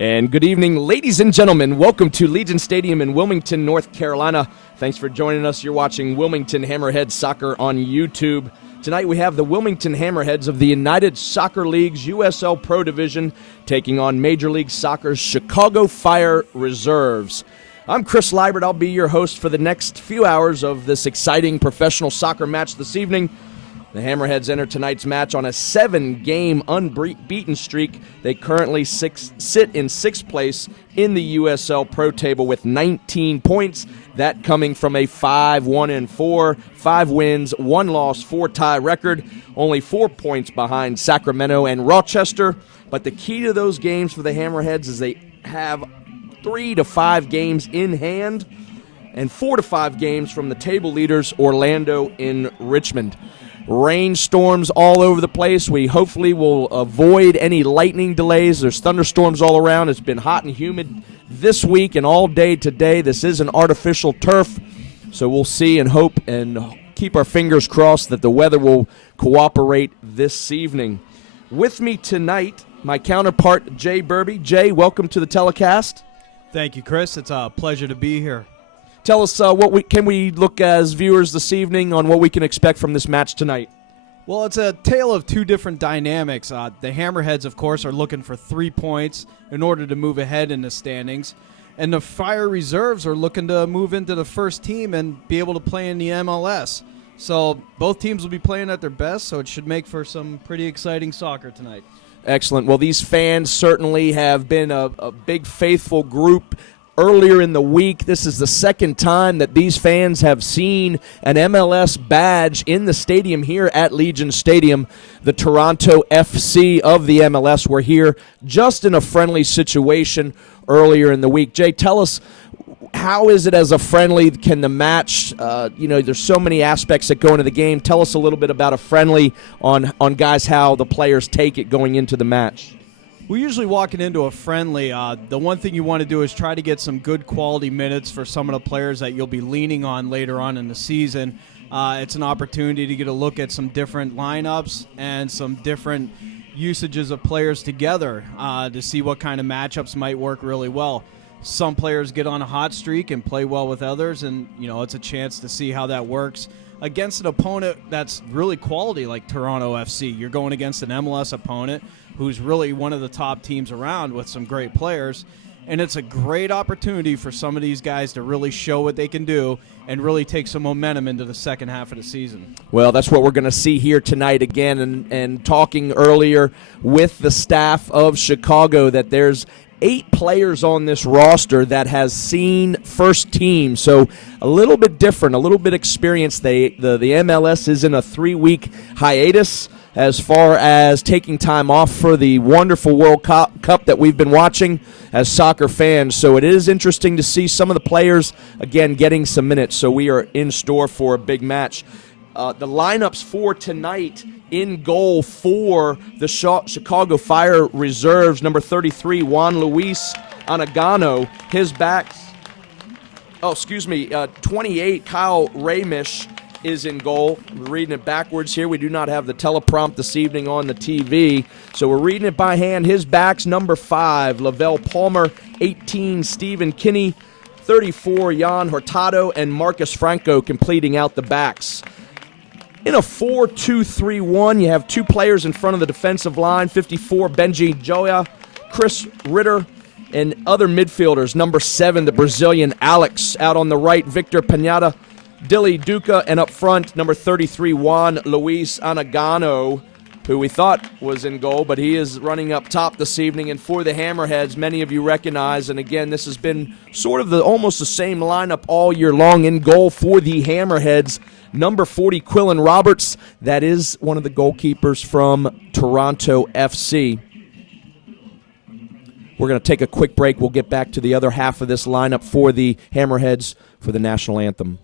And good evening, ladies and gentlemen. Welcome to Legion Stadium in Wilmington, North Carolina. Thanks for joining us. You're watching Wilmington Hammerheads Soccer on YouTube. Tonight we have the Wilmington Hammerheads of the United Soccer League's USL Pro Division taking on Major League Soccer's Chicago Fire Reserves. I'm Chris Liebert. I'll be your host for the next few hours of this exciting professional soccer match this evening. The Hammerheads enter tonight's match on a 7-game unbeaten streak. They currently sit in 6th place in the USL Pro table with 19 points. That coming from a 5-1-4, 5 wins, 1 loss, 4 tie record. Only 4 points behind Sacramento and Rochester. But the key to those games for the Hammerheads is they have 3 to 5 games in hand and 4 to 5 games from the table leaders Orlando in Richmond. Rainstorms all over the place. We hopefully will avoid any lightning delays. There's thunderstorms all around. It's been hot and humid this week and all day today. This is an artificial turf, so we'll see and hope and keep our fingers crossed that the weather will cooperate this evening. With me tonight, my counterpart, Jay Burby. Jay, welcome to the telecast. Thank you, Chris. It's a pleasure to be here. Tell us what can we look as viewers this evening on what we can expect from this match tonight. Well, it's a tale of two different dynamics. The Hammerheads, of course, are looking for 3 points in order to move ahead in the standings. And the Fire Reserves are looking to move into the first team and be able to play in the MLS. So both teams will be playing at their best, so it should make for some pretty exciting soccer tonight. Excellent. Well, these fans certainly have been a big faithful group. Earlier in the week, this is the second time that these fans have seen an MLS badge in the stadium here at Legion Stadium. The Toronto FC of the MLS were here just in a friendly situation earlier in the week. Jay, tell us, how is it as a friendly? Can the match, there's so many aspects that go into the game. Tell us a little bit about a friendly on guys, how the players take it going into the match. We're usually walking into a friendly. The one thing you want to do is try to get some good quality minutes for some of the players that you'll be leaning on later on in the season. It's an opportunity to get a look at some different lineups and some different usages of players together to see what kind of matchups might work really well. Some players get on a hot streak and play well with others, and it's a chance to see how that works against an opponent that's really quality like Toronto FC. You're going against an MLS opponent who's really one of the top teams around with some great players, and it's a great opportunity for some of these guys to really show what they can do and really take some momentum into the second half of the season. Well, that's what we're going to see here tonight again, and talking earlier with the staff of Chicago that there's 8 players on this roster that has seen first team, so a little bit different, a little bit experienced. The MLS is in a 3-week hiatus as far as taking time off for the wonderful World Cup that we've been watching as soccer fans. So it is interesting to see some of the players, again, getting some minutes. So we are in store for a big match. The lineups for tonight: in goal for the Chicago Fire Reserves, number 33, Juan Luis Anagano. His backs, 28, Kyle Ramish is in goal. We're reading it backwards here. We do not have the teleprompt this evening on the TV, so we're reading it by hand. His backs, number 5, Lavelle Palmer, 18, Stephen Kinney, 34, Jan Hurtado, and Marcus Franco completing out the backs. In a 4-2-3-1, you have 2 players in front of the defensive line, 54, Benji Joya, Chris Ritter, and other midfielders, number 7, the Brazilian Alex, out on the right, Victor Pineda, Dilly Duca, and up front, number 33, Juan Luis Anagano, who we thought was in goal, but he is running up top this evening. And for the Hammerheads, many of you recognize, and again, this has been sort of almost the same lineup all year long. In goal for the Hammerheads, number 40, Quillen Roberts. That is one of the goalkeepers from Toronto FC. We're going to take a quick break. We'll get back to the other half of this lineup for the Hammerheads for the national anthem.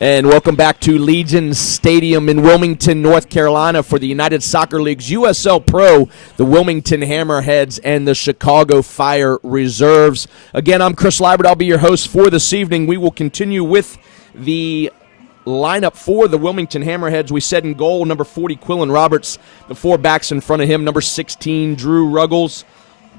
And welcome back to Legion Stadium in Wilmington, North Carolina for the United Soccer League's USL Pro, the Wilmington Hammerheads and the Chicago Fire Reserves. Again, I'm Chris Liebert. I'll be your host for this evening. We will continue with the lineup for the Wilmington Hammerheads. We said in goal, number 40, Quillen Roberts. The four backs in front of him, number 16, Drew Ruggles.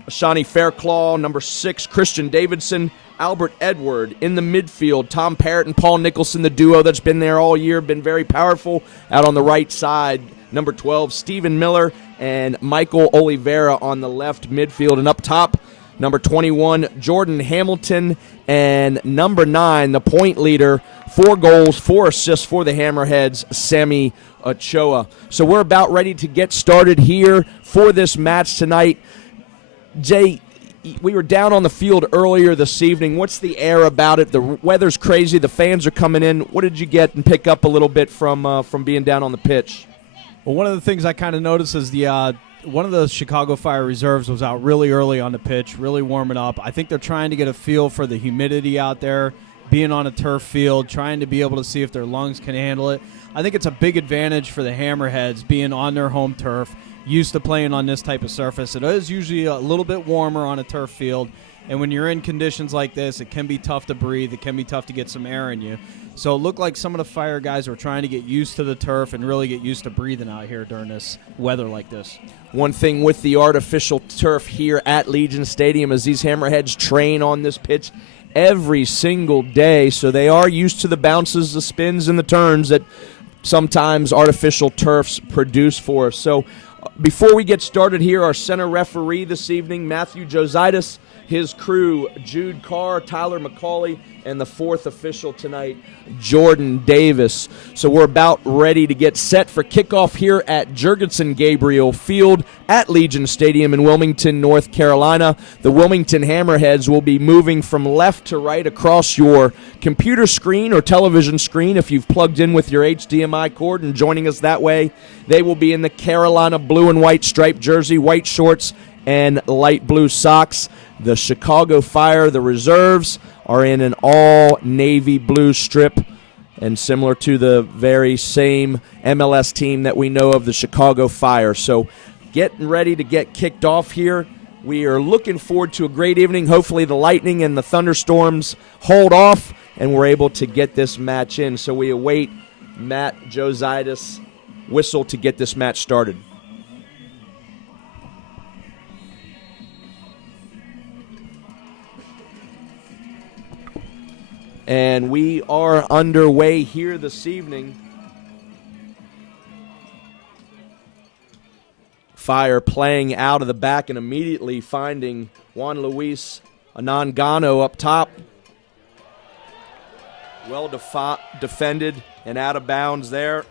Shawnee Fairclaw, number 6, Christian Davidson. Albert Edward in the midfield. Tom Parrott and Paul Nicholson, the duo that's been there all year, been very powerful. Out on the right side, number 12, Stephen Miller, and Michael Oliveira on the left midfield. And up top, number 21, Jordan Hamilton, and number 9, the point leader, 4 goals, 4 assists for the Hammerheads, Sammy Ochoa. So we're about ready to get started here for this match tonight. Jay, we were down on the field earlier this evening. What's the air about it? The weather's crazy. The fans are coming in. What did you get and pick up a little bit from being down on the pitch? Well, one of the things I kind of noticed is one of the Chicago Fire Reserves was out really early on the pitch, really warming up. I think they're trying to get a feel for the humidity out there, being on a turf field, trying to be able to see if their lungs can handle it. I think it's a big advantage for the Hammerheads being on their home turf, used to playing on this type of surface. It is usually a little bit warmer on a turf field, and when you're in conditions like this, it can be tough to breathe. It can be tough to get some air in you. So it looked like some of the Fire guys were trying to get used to the turf and really get used to breathing out here during this weather like this. One thing with the artificial turf here at Legion Stadium is these Hammerheads train on this pitch every single day, so they are used to the bounces, the spins, and the turns that sometimes artificial turfs produce for us. So before we get started here, our center referee this evening, Matthew Jositis, his crew, Jude Carr, Tyler McCauley, and the fourth official tonight, Jordan Davis. So we're about ready to get set for kickoff here at Jurgensen Gabriel Field at Legion Stadium in Wilmington, North Carolina. The Wilmington Hammerheads will be moving from left to right across your computer screen or television screen if you've plugged in with your HDMI cord and joining us that way. They will be in the Carolina blue and white striped jersey, white shorts, and light blue socks. The Chicago Fire, the reserves, are in an all navy blue strip, and similar to the very same MLS team that we know of, the Chicago Fire. So getting ready to get kicked off here. We are looking forward to a great evening. Hopefully the lightning and the thunderstorms hold off and we're able to get this match in. So we await Matt Jositis' whistle to get this match started. And we are underway here this evening. Fire playing out of the back and immediately finding Juan Luis Anangano up top. Well defended and out of bounds there.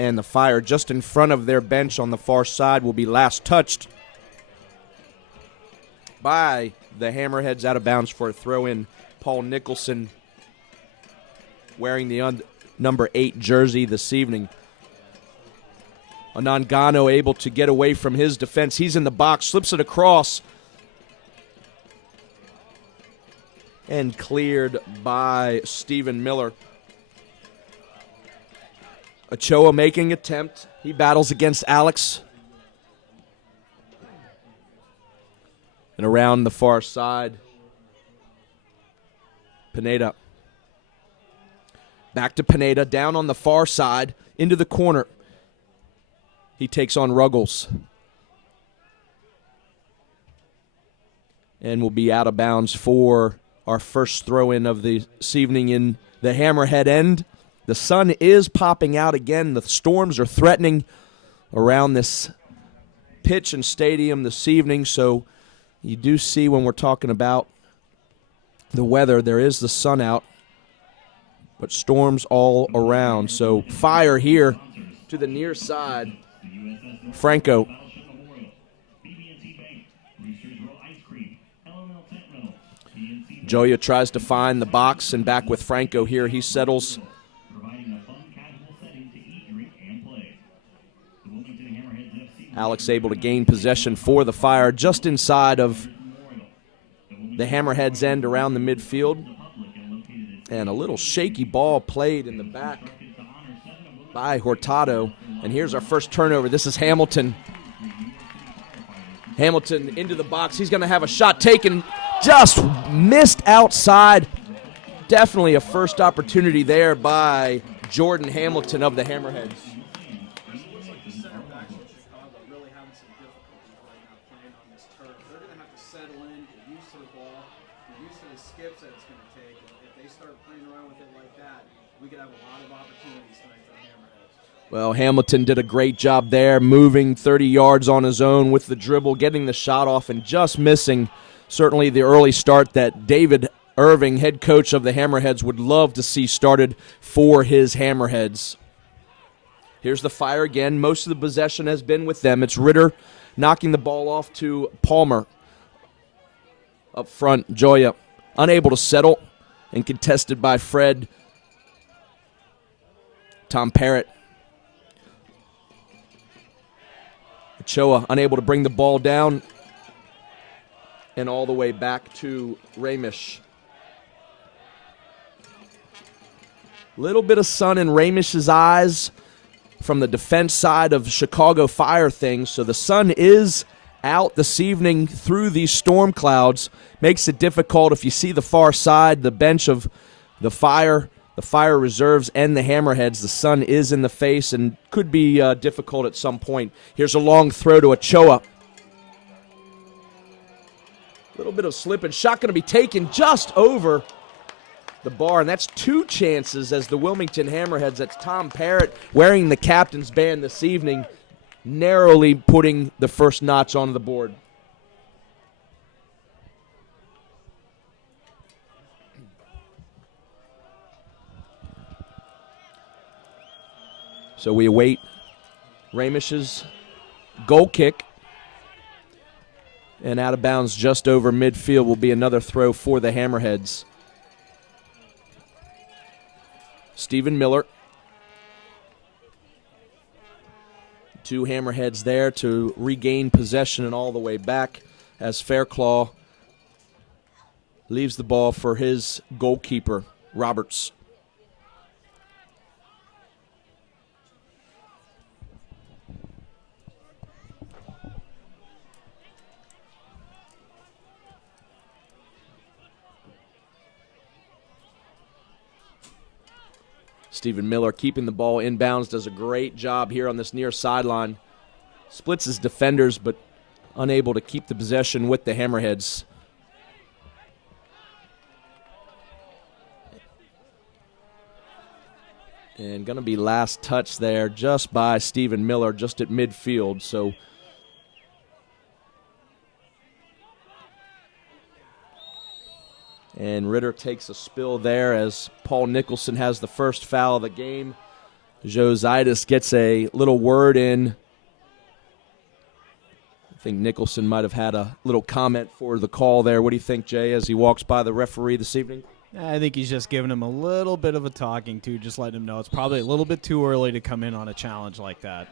And the Fire just in front of their bench on the far side will be last touched by the Hammerheads out of bounds for a throw-in. Paul Nicholson wearing the number 8 jersey this evening. Anangano able to get away from his defense. He's in the box, slips it across, and cleared by Stephen Miller. Ochoa making attempt. He battles against Alex. And around the far side, Pineda. Back to Pineda, down on the far side, into the corner. He takes on Ruggles. And will be out of bounds for our first throw-in of this evening in the Hammerhead end. The sun is popping out again. The storms are threatening around this pitch and stadium this evening. So you do see when we're talking about the weather, there is the sun out, but storms all around. So Fire here to the near side. Joya tries to find the box, and back with Franco here. He settles. Alex able to gain possession for the Fire just inside of the Hammerheads end around the midfield. And a little shaky ball played in the back by Hurtado. And here's our first turnover. This is Hamilton. Hamilton into the box. He's going to have a shot taken. Just missed outside. Definitely a first opportunity there by Jordan Hamilton of the Hammerheads. Well, Hamilton did a great job there, moving 30 yards on his own with the dribble, getting the shot off, and just missing certainly the early start that David Irving, head coach of the Hammerheads, would love to see started for his Hammerheads. Here's the Fire again. Most of the possession has been with them. It's Ritter knocking the ball off to Palmer. Up front, Joya unable to settle and contested by Fred. Tom Parrott. Ochoa unable to bring the ball down and all the way back to Ramish. Little bit of sun in Ramish's eyes from the defense side of Chicago Fire things, so the sun is out this evening through these storm clouds. Makes it difficult if you see the far side, the bench of the Fire reserves, and the Hammerheads. The sun is in the face and could be difficult at some point. Here's a long throw to Ochoa. A little bit of slip and shot going to be taken just over the bar, and that's two chances as the Wilmington Hammerheads. That's Tom Parrott wearing the captain's band this evening, narrowly putting the first notch on the board. So we await Ramish's goal kick. And out of bounds just over midfield will be another throw for the Hammerheads. Stephen Miller. Two Hammerheads there to regain possession and all the way back as Fairclaw leaves the ball for his goalkeeper, Roberts. Stephen Miller keeping the ball inbounds, does a great job here on this near sideline. Splits his defenders, but unable to keep the possession with the Hammerheads. And going to be last touch there just by Stephen Miller, just at midfield. So and Ritter takes a spill there as Paul Nicholson has the first foul of the game. Joe Zaitis gets a little word in. I think Nicholson might have had a little comment for the call there. What do you think, Jay, as he walks by the referee this evening? I think he's just giving him a little bit of a talking to, just letting him know it's probably a little bit too early to come in on a challenge like that.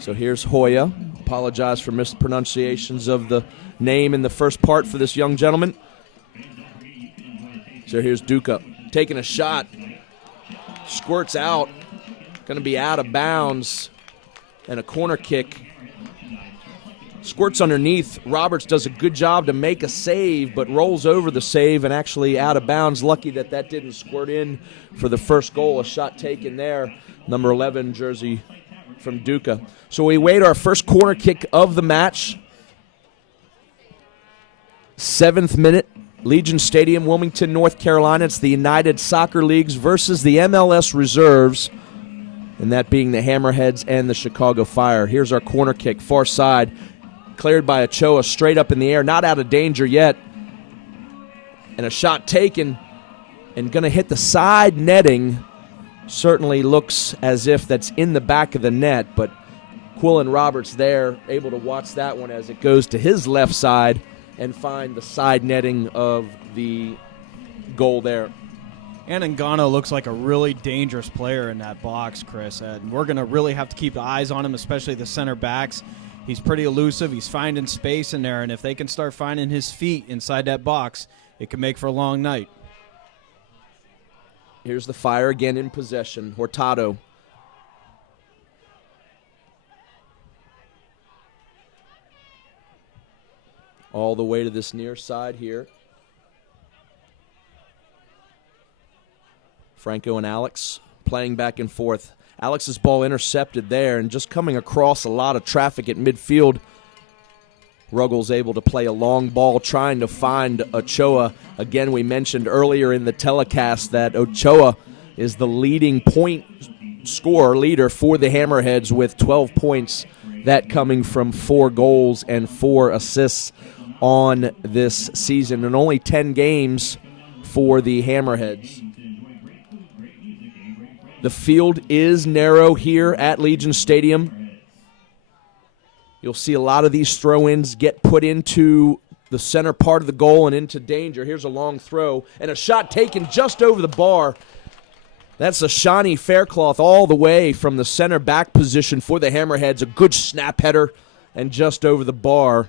So here's Hoya. Apologize for mispronunciations of the name in the first part for this young gentleman. So here's Duca taking a shot. Squirts out. Going to be out of bounds. And a corner kick. Squirts underneath. Roberts does a good job to make a save, but rolls over the save and actually out of bounds. Lucky that that didn't squirt in for the first goal. A shot taken there. Number 11 jersey from Duca. So we wait our first corner kick of the match. 7th minute, Legion Stadium, Wilmington, North Carolina. It's the United Soccer Leagues versus the MLS Reserves, and that being the Hammerheads and the Chicago Fire. Here's our corner kick, far side, cleared by Ochoa, straight up in the air, not out of danger yet. And a shot taken and going to hit the side netting. Certainly looks as if that's in the back of the net, but Quillen Roberts there able to watch that one as it goes to his left side and find the side netting of the goal there. And Ngannou looks like a really dangerous player in that box, Chris. And we're going to really have to keep eyes on him, especially the center backs. He's pretty elusive. He's finding space in there. And if they can start finding his feet inside that box, it can make for a long night. Here's the Fire again in possession. Hurtado. All the way to this near side here. Franco and Alex playing back and forth. Alex's ball intercepted there and just coming across a lot of traffic at midfield. Ruggles able to play a long ball trying to find Ochoa. Again, we mentioned earlier in the telecast that Ochoa is the leading point scorer leader for the Hammerheads with 12 points. That coming from 4 goals and 4 assists on this season, and only 10 games for the Hammerheads. The field is narrow here at Legion Stadium. You'll see a lot of these throw-ins get put into the center part of the goal and into danger. Here's a long throw, and a shot taken just over the bar. That's a Shawnee Faircloth all the way from the center back position for the Hammerheads. A good snap header and just over the bar.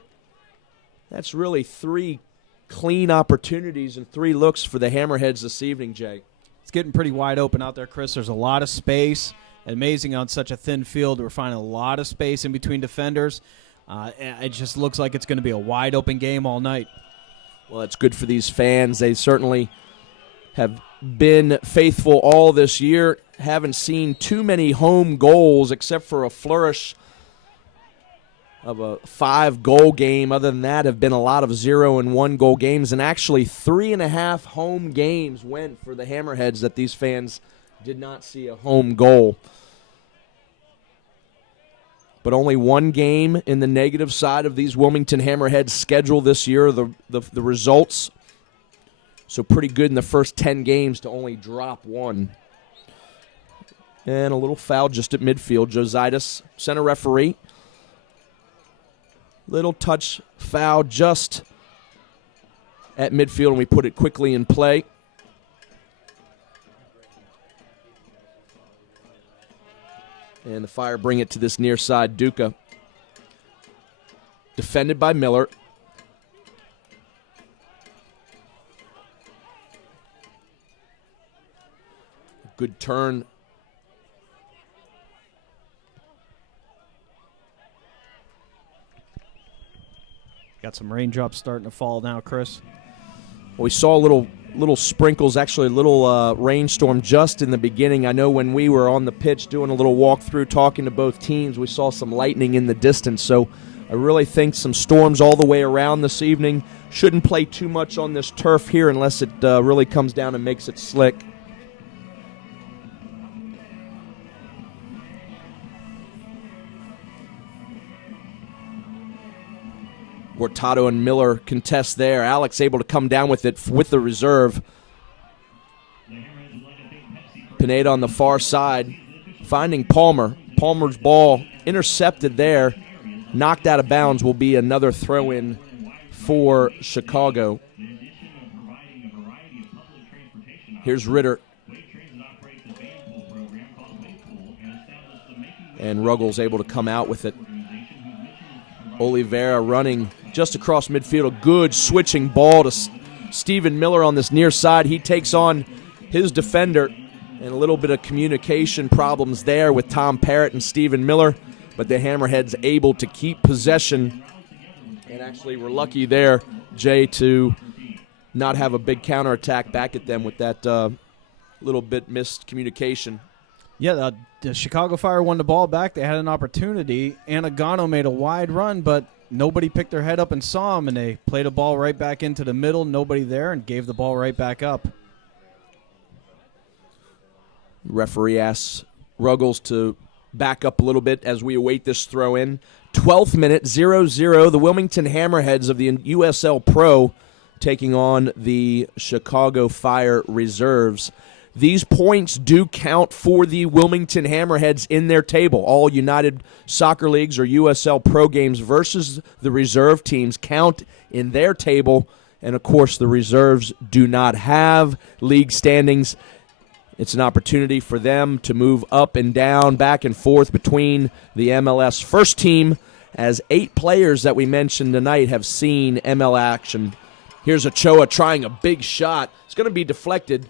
That's really 3 clean opportunities and 3 looks for the Hammerheads this evening, Jay. It's getting pretty wide open out there, Chris. There's a lot of space. Amazing on such a thin field. We're finding a lot of space in between defenders. It just looks like it's going to be a wide open game all night. Well, it's good for these fans. They certainly have been faithful all this year. Haven't seen too many home goals except for a flourish of a 5-goal game. Other than that, have been a lot of 0 and 1 goal games, and actually 3.5 home games went for the Hammerheads that these fans did not see a home goal. But only 1 game in the negative side of these Wilmington Hammerheads schedule this year, the results. So pretty good in the first 10 games to only drop 1. And a little foul just at midfield. Jositis, center referee. Little touch foul just at midfield, and we put it quickly in play. And the Fire bring it to this near side. Duca. Defended by Miller. Good turn. Got some raindrops starting to fall now, Chris. We saw little sprinkles, actually a little rainstorm just in the beginning. I know when we were on the pitch doing a little walkthrough talking to both teams, we saw some lightning in the distance. So I really think some storms all the way around this evening. Shouldn't play too much on this turf here unless it really comes down and makes it slick. Hurtado and Miller contest there. Alex able to come down with it with the reserve. Pineda on the far side, finding Palmer. Palmer's ball intercepted there. Knocked out of bounds will be another throw-in for Chicago. Here's Ritter. And Ruggles able to come out with it. Oliveira running just across midfield. A good switching ball to Stephen Miller on this near side. He takes on his defender, and a little bit of communication problems there with Tom Parrott and Stephen Miller, but the Hammerheads able to keep possession, and actually we're lucky there, Jay, to not have a big counterattack back at them with that little bit missed communication. Yeah, the Chicago Fire won the ball back. They had an opportunity. Ngannou made a wide run, but nobody picked their head up and saw him, and they played a ball right back into the middle, nobody there, and gave the ball right back up. Referee asks Ruggles to back up a little bit as we await this throw-in. 12th minute, 0-0. The Wilmington Hammerheads of the USL Pro taking on the Chicago Fire reserves. these points do count for the Wilmington Hammerheads in their table. All United Soccer Leagues or USL Pro games versus the reserve teams count in their table. And, of course, the reserves do not have league standings. It's an opportunity for them to move up and down, back and forth between the MLS first team, as 8 players that we mentioned tonight have seen ML action. Here's Ochoa trying a big shot. It's going to be deflected.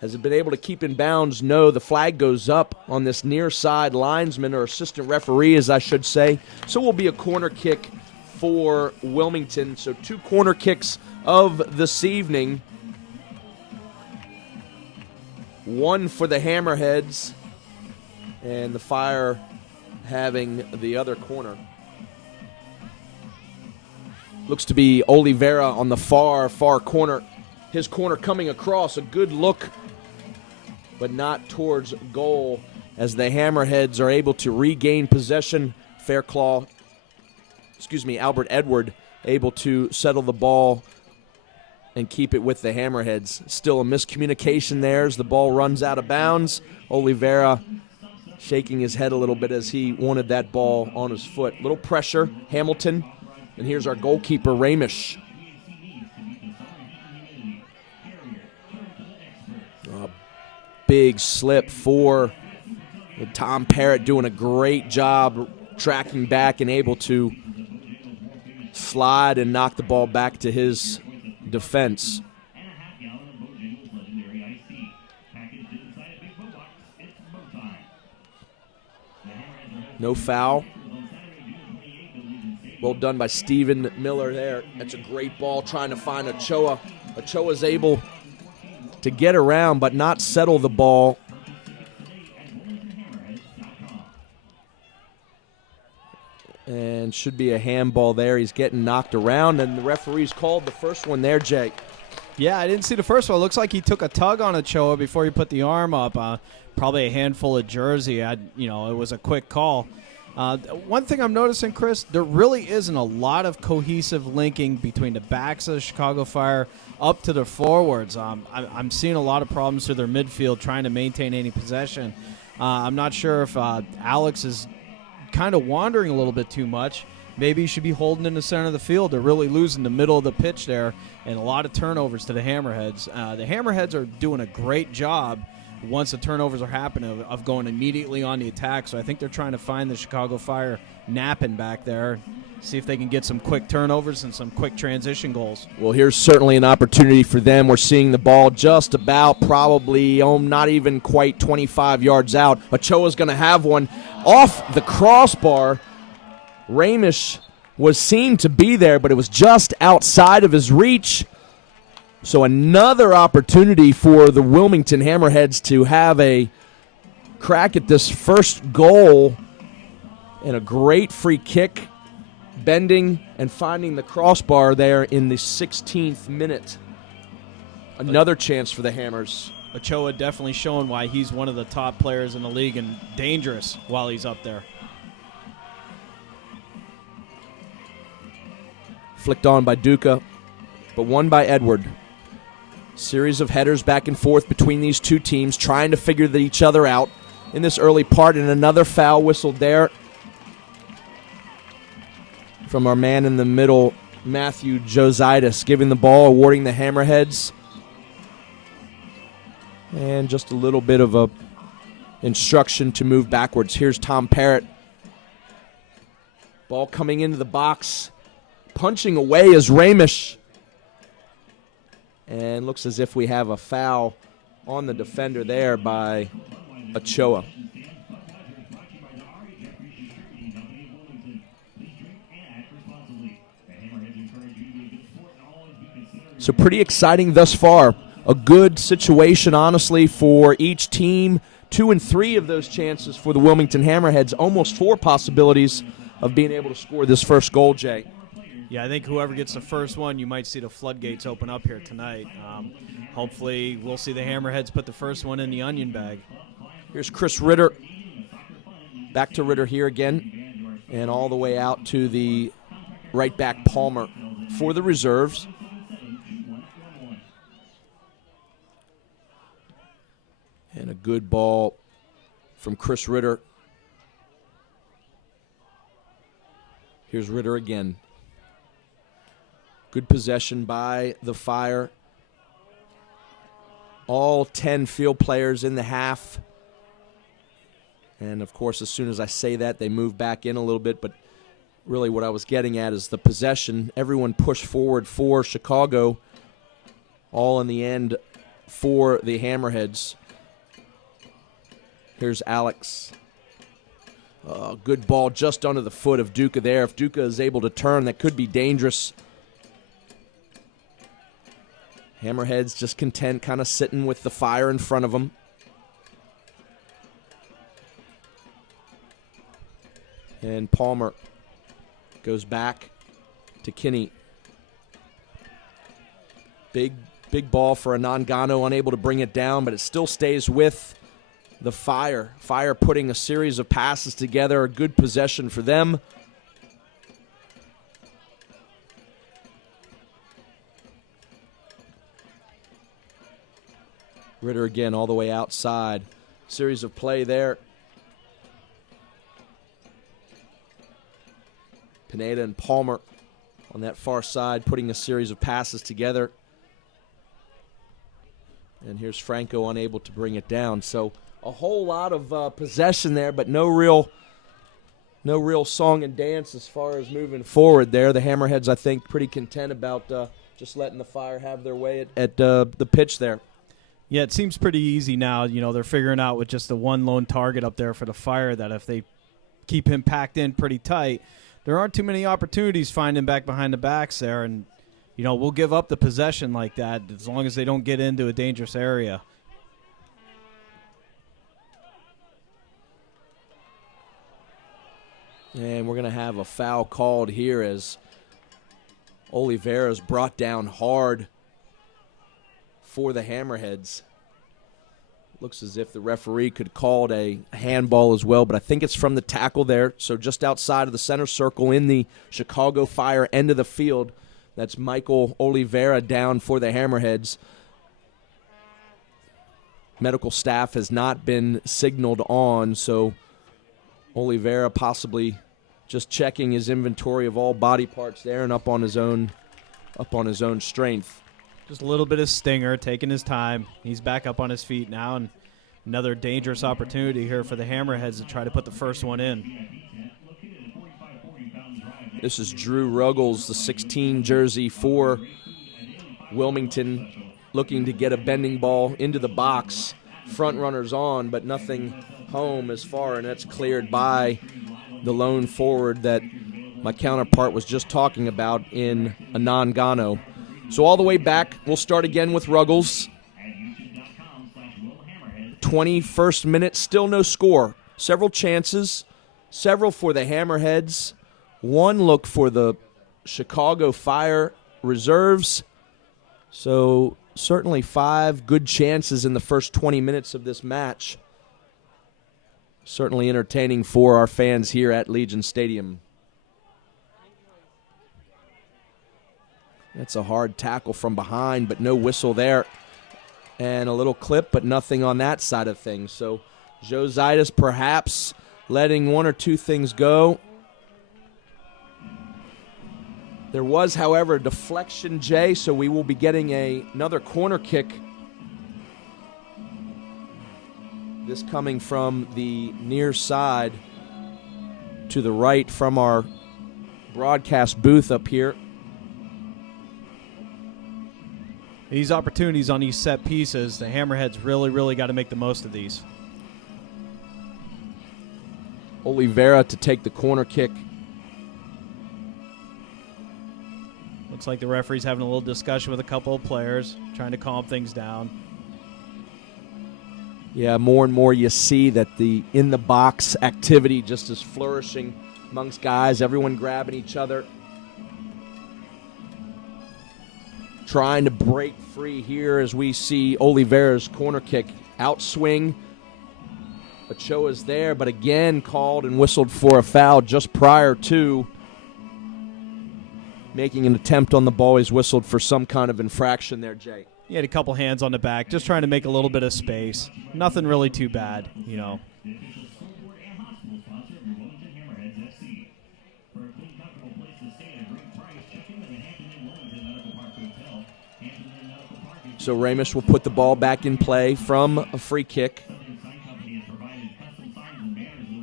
Has it been able to keep in bounds? No, the flag goes up on this near side linesman, or assistant referee, as I should say. So it will be a corner kick for Wilmington. So 2 corner kicks of this evening. 1 for the Hammerheads, and the Fire having the other corner. Looks to be Oliveira on the far corner. His corner coming across. A good look, but not towards goal, as the Hammerheads are able to regain possession. Albert Edward able to settle the ball and keep it with the Hammerheads. Still a miscommunication there as the ball runs out of bounds. Oliveira shaking his head a little bit as he wanted that ball on his foot. Little pressure, Hamilton, and here's our goalkeeper, Ramish. Big slip for Tom Parrott, doing a great job tracking back and able to slide and knock the ball back to his defense. No foul. Well done by Stephen Miller there. That's a great ball trying to find Ochoa. Ochoa's able to get around but not settle the ball. And should be a handball there. He's getting knocked around, and the referee's called the first one there, Jake. Yeah, I didn't see the first one. It looks like he took a tug on Ochoa before he put the arm up. Probably a handful of jersey. It was a quick call. One thing I'm noticing, Chris, there really isn't a lot of cohesive linking between the backs of the Chicago Fire up to the forwards. I'm seeing a lot of problems through their midfield trying to maintain any possession. I'm not sure if Alex is kind of wandering a little bit too much. Maybe he should be holding in the center of the field. They're really losing the middle of the pitch there, and a lot of turnovers to the Hammerheads. The Hammerheads are doing a great job once the turnovers are happening of going immediately on the attack. So I think they're trying to find the Chicago Fire napping back there, see if they can get some quick turnovers and some quick transition goals. Well, here's certainly an opportunity for them. We're seeing the ball just about probably not even quite 25 yards out. Ochoa's going to have one off the crossbar. Ramish was seen to be there, but it was just outside of his reach. So another opportunity for the Wilmington Hammerheads to have a crack at this first goal, and a great free kick, bending and finding the crossbar there in the 16th minute. Another chance for the Hammers. Ochoa definitely showing why he's one of the top players in the league and dangerous while he's up there. Flicked on by Duca, but won by Edward. Series of headers back and forth between these two teams, trying to figure each other out in this early part, and another foul whistled there from our man in the middle, Matthew Jositis, giving the ball, awarding the Hammerheads. And just a little bit of a instruction to move backwards. Here's Tom Parrott. Ball coming into the box. Punching away is Ramish. And looks as if we have a foul on the defender there by Ochoa. So pretty exciting thus far. A good situation, honestly, for each team. 2 and 3 of those chances for the Wilmington Hammerheads. Almost 4 possibilities of being able to score this first goal, Jay. Yeah, I think whoever gets the first one, you might see the floodgates open up here tonight. Hopefully we'll see the Hammerheads put the first one in the onion bag. Here's Chris Ritter. Back to Ritter here again. And all the way out to the right back Palmer for the reserves. And a good ball from Chris Ritter. Here's Ritter again. Good possession by the Fire. All 10 field players in the half. And, of course, as soon as I say that, they move back in a little bit. But really what I was getting at is the possession. Everyone pushed forward for Chicago. All in the end for the Hammerheads. Here's Alex. Good ball just under the foot of Duca there. If Duca is able to turn, that could be dangerous. Hammerheads just content kind of sitting with the Fire in front of them. And Palmer goes back to Kinney. Big ball for Anangano, unable to bring it down, but it still stays with the Fire. Fire putting a series of passes together, a good possession for them. Ritter again all the way outside. Series of play there. Pineda and Palmer on that far side putting a series of passes together. And here's Franco unable to bring it down. So a whole lot of possession there, but no real song and dance as far as moving forward there. The Hammerheads, I think, pretty content about just letting the Fire have their way at the pitch there. Yeah, it seems pretty easy now. You know, they're figuring out with just the one lone target up there for the Fire that if they keep him packed in pretty tight, there aren't too many opportunities finding back behind the backs there. And, you know, we'll give up the possession like that as long as they don't get into a dangerous area. And we're going to have a foul called here as Oliveira's brought down hard for the Hammerheads. Looks as if the referee could call it a handball as well, but I think it's from the tackle there. So just outside of the center circle in the Chicago Fire end of the field. That's Michael Oliveira down for the Hammerheads. Medical staff has not been signaled on, so Oliveira possibly just checking his inventory of all body parts there and up on his own strength. Just a little bit of stinger, taking his time. He's back up on his feet now, and another dangerous opportunity here for the Hammerheads to try to put the first one in. This is Drew Ruggles, the 16 jersey for Wilmington, looking to get a bending ball into the box. Front runners on, but nothing home as far, and that's cleared by the lone forward that my counterpart was just talking about in Anangano. So all the way back, we'll start again with Ruggles. 21st minute, still no score. Several chances, several for the Hammerheads. One look for the Chicago Fire reserves. So certainly 5 good chances in the first 20 minutes of this match. Certainly entertaining for our fans here at Legion Stadium. That's a hard tackle from behind, but no whistle there. And a little clip, but nothing on that side of things. So Jositis perhaps letting one or two things go. There was, however, a deflection, Jay, so we will be getting another corner kick. This coming from the near side to the right from our broadcast booth up here. These opportunities on these set pieces, the Hammerheads really got to make the most of these. Oliveira to take the corner kick. Looks like the referee's having a little discussion with a couple of players, trying to calm things down. Yeah, more and more you see that the in-the-box activity just is flourishing amongst guys, everyone grabbing each other. Trying to break free here as we see Oliveira's corner kick outswing. Ochoa's there, but again called and whistled for a foul just prior to making an attempt on the ball. He's whistled for some kind of infraction there, Jay. He had a couple hands on the back, just trying to make a little bit of space. Nothing really too bad, you know. So Ramis will put the ball back in play from a free kick.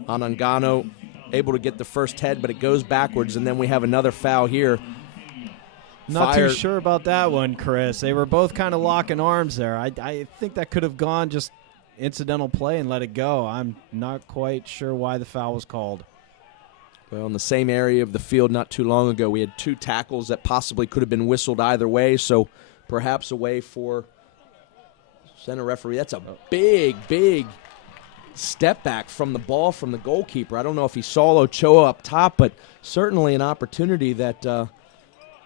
Anangano able to get the first head, but it goes backwards, and then we have another foul here. Not too sure about that one, Chris. They were both kind of locking arms there. I think that could have gone just incidental play and let it go. I'm not quite sure why the foul was called. Well, in the same area of the field not too long ago, we had two tackles that possibly could have been whistled either way, so perhaps a way for center referee. That's a big step back from the ball from the goalkeeper. I don't know if he saw Ochoa up top, but certainly an opportunity that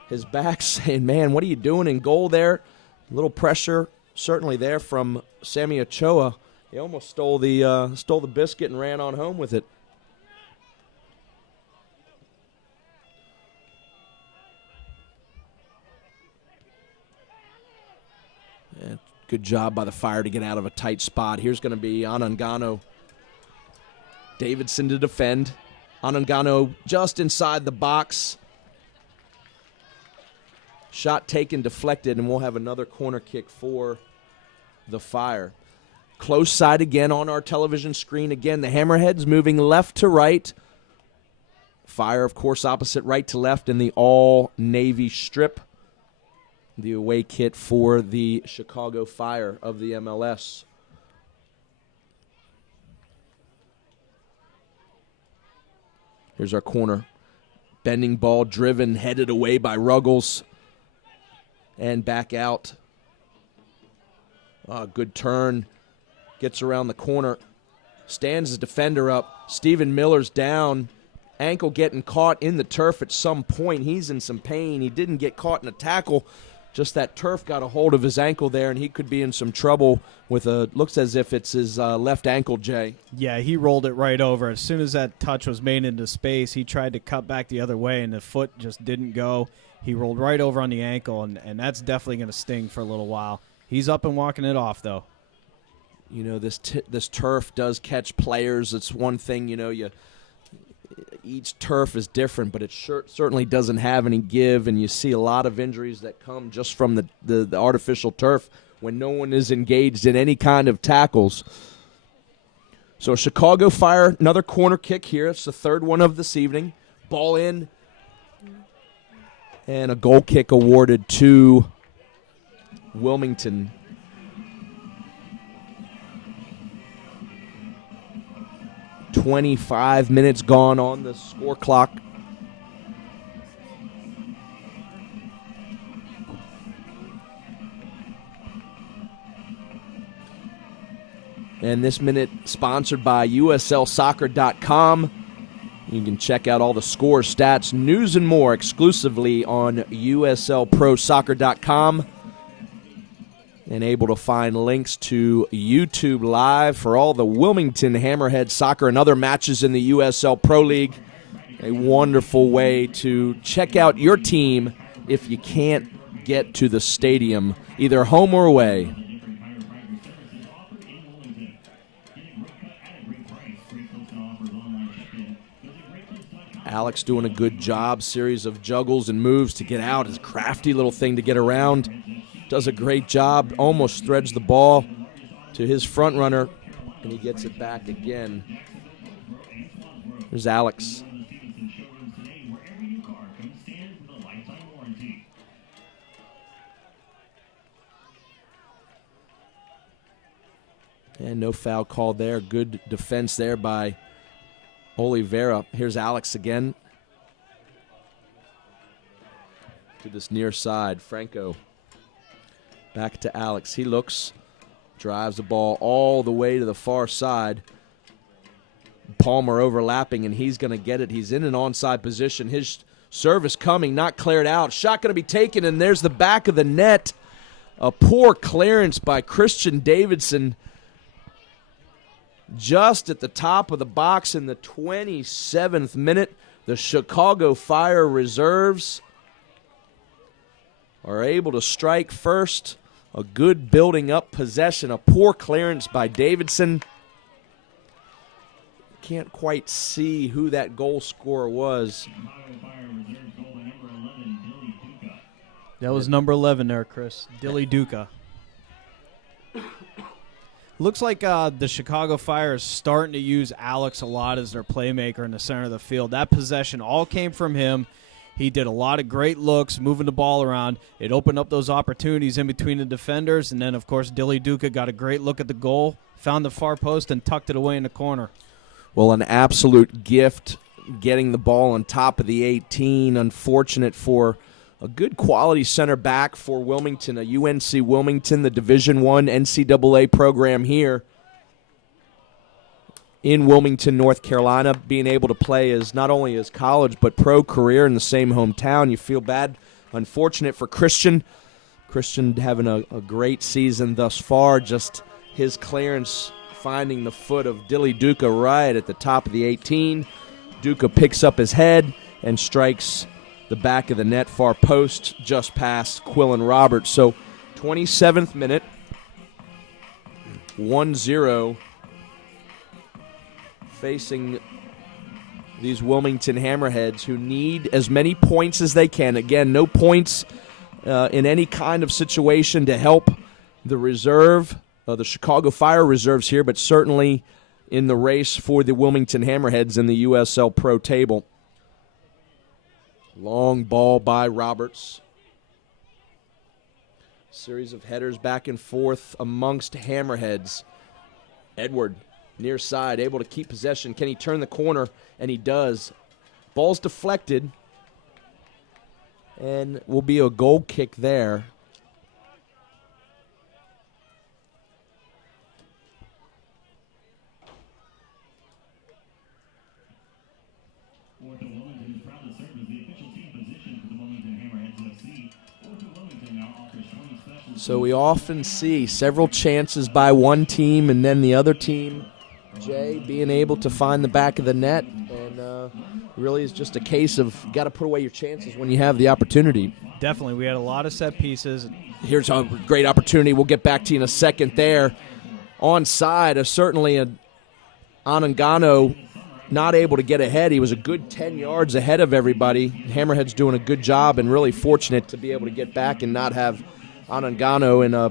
his back saying, man, what are you doing in goal there? A little pressure certainly there from Sammy Ochoa. He almost stole the biscuit and ran on home with it. Yeah, good job by the Fire to get out of a tight spot. Here's going to be Anangano. Davidson to defend. Anangano just inside the box. Shot taken, deflected, and we'll have another corner kick for the Fire. Close side again on our television screen. Again, the Hammerheads moving left to right. Fire, of course, opposite right to left in the all-navy strip. The away kit for the Chicago Fire of the MLS. Here's our corner. Bending ball driven, headed away by Ruggles. And back out. Good turn. Gets around the corner. Stands his defender up. Stephen Miller's down. Ankle getting caught in the turf at some point. He's in some pain. He didn't get caught in a tackle. Just that turf got a hold of his ankle there, and he could be in some trouble with looks as if it's his left ankle, Jay. Yeah, he rolled it right over. As soon as that touch was made into space, he tried to cut back the other way, and the foot just didn't go. He rolled right over on the ankle, and that's definitely going to sting for a little while. He's up and walking it off, though. You know, this turf does catch players. It's one thing, you know, each turf is different, but it certainly doesn't have any give, and you see a lot of injuries that come just from the artificial turf when no one is engaged in any kind of tackles. So Chicago Fire, another corner kick here. It's the third one of this evening. Ball in. And a goal kick awarded to Wilmington. "25 minutes gone on the score clock. And this minute sponsored by USLsoccer.com. You can check out all the score, stats, news, and more exclusively on USLProSoccer.com. And able to find links to YouTube Live for all the Wilmington Hammerhead soccer and other matches in the USL Pro League. A wonderful way to check out your team if you can't get to the stadium, either home or away. Alex doing a good job, series of juggles and moves to get out. His crafty little thing to get around. Does a great job, almost threads the ball to his front runner, and he gets it back again. There's Alex. And no foul called there. Good defense there by Oliveira. Here's Alex again. To this near side. Franco. Back to Alex. He looks, drives the ball all the way to the far side. Palmer overlapping, and he's going to get it. He's in an onside position. His service coming, not cleared out. Shot going to be taken, and there's the back of the net. A poor clearance by Christian Davidson. Just at the top of the box in the 27th minute, the Chicago Fire reserves are able to strike first. A good building up possession, a poor clearance by Davidson. Can't quite see who that goal scorer was. That was number 11 there, Chris. Dilly Duca. Looks like the Chicago Fire is starting to use Alex a lot as their playmaker in the center of the field. That possession all came from him. He did a lot of great looks, moving the ball around. It opened up those opportunities in between the defenders. And then, of course, Dilly Duca got a great look at the goal, found the far post, and tucked it away in the corner. Well, an absolute gift getting the ball on top of the 18. Unfortunate for a good quality center back for Wilmington, a UNC Wilmington, the Division I NCAA program here in Wilmington, North Carolina, being able to play as not only his college but pro career in the same hometown. You feel bad. Unfortunate for Christian. Christian having a great season thus far. Just his clearance finding the foot of Dilly Duca right at the top of the 18. Duca picks up his head and strikes the back of the net, far post, just past Quillen Roberts. So 27th minute, 1-0, facing these Wilmington Hammerheads who need as many points as they can. Again, no points in any kind of situation to help the reserve, the Chicago Fire reserves here, but certainly in the race for the Wilmington Hammerheads in the USL Pro table. Long ball by Roberts. Series of headers back and forth amongst Hammerheads. Edward, near side, able to keep possession. Can he turn the corner? And he does. Ball's deflected. And will be a goal kick there. So we often see several chances by one team and then the other team, Jay, being able to find the back of the net. And really is just a case of you got to put away your chances when you have the opportunity. Definitely. We had a lot of set pieces. Here's a great opportunity. We'll get back to you in a second there. Onside, certainly Anangano not able to get ahead. He was a good 10 yards ahead of everybody. Hammerhead's doing a good job and really fortunate to be able to get back and not have Anangano in a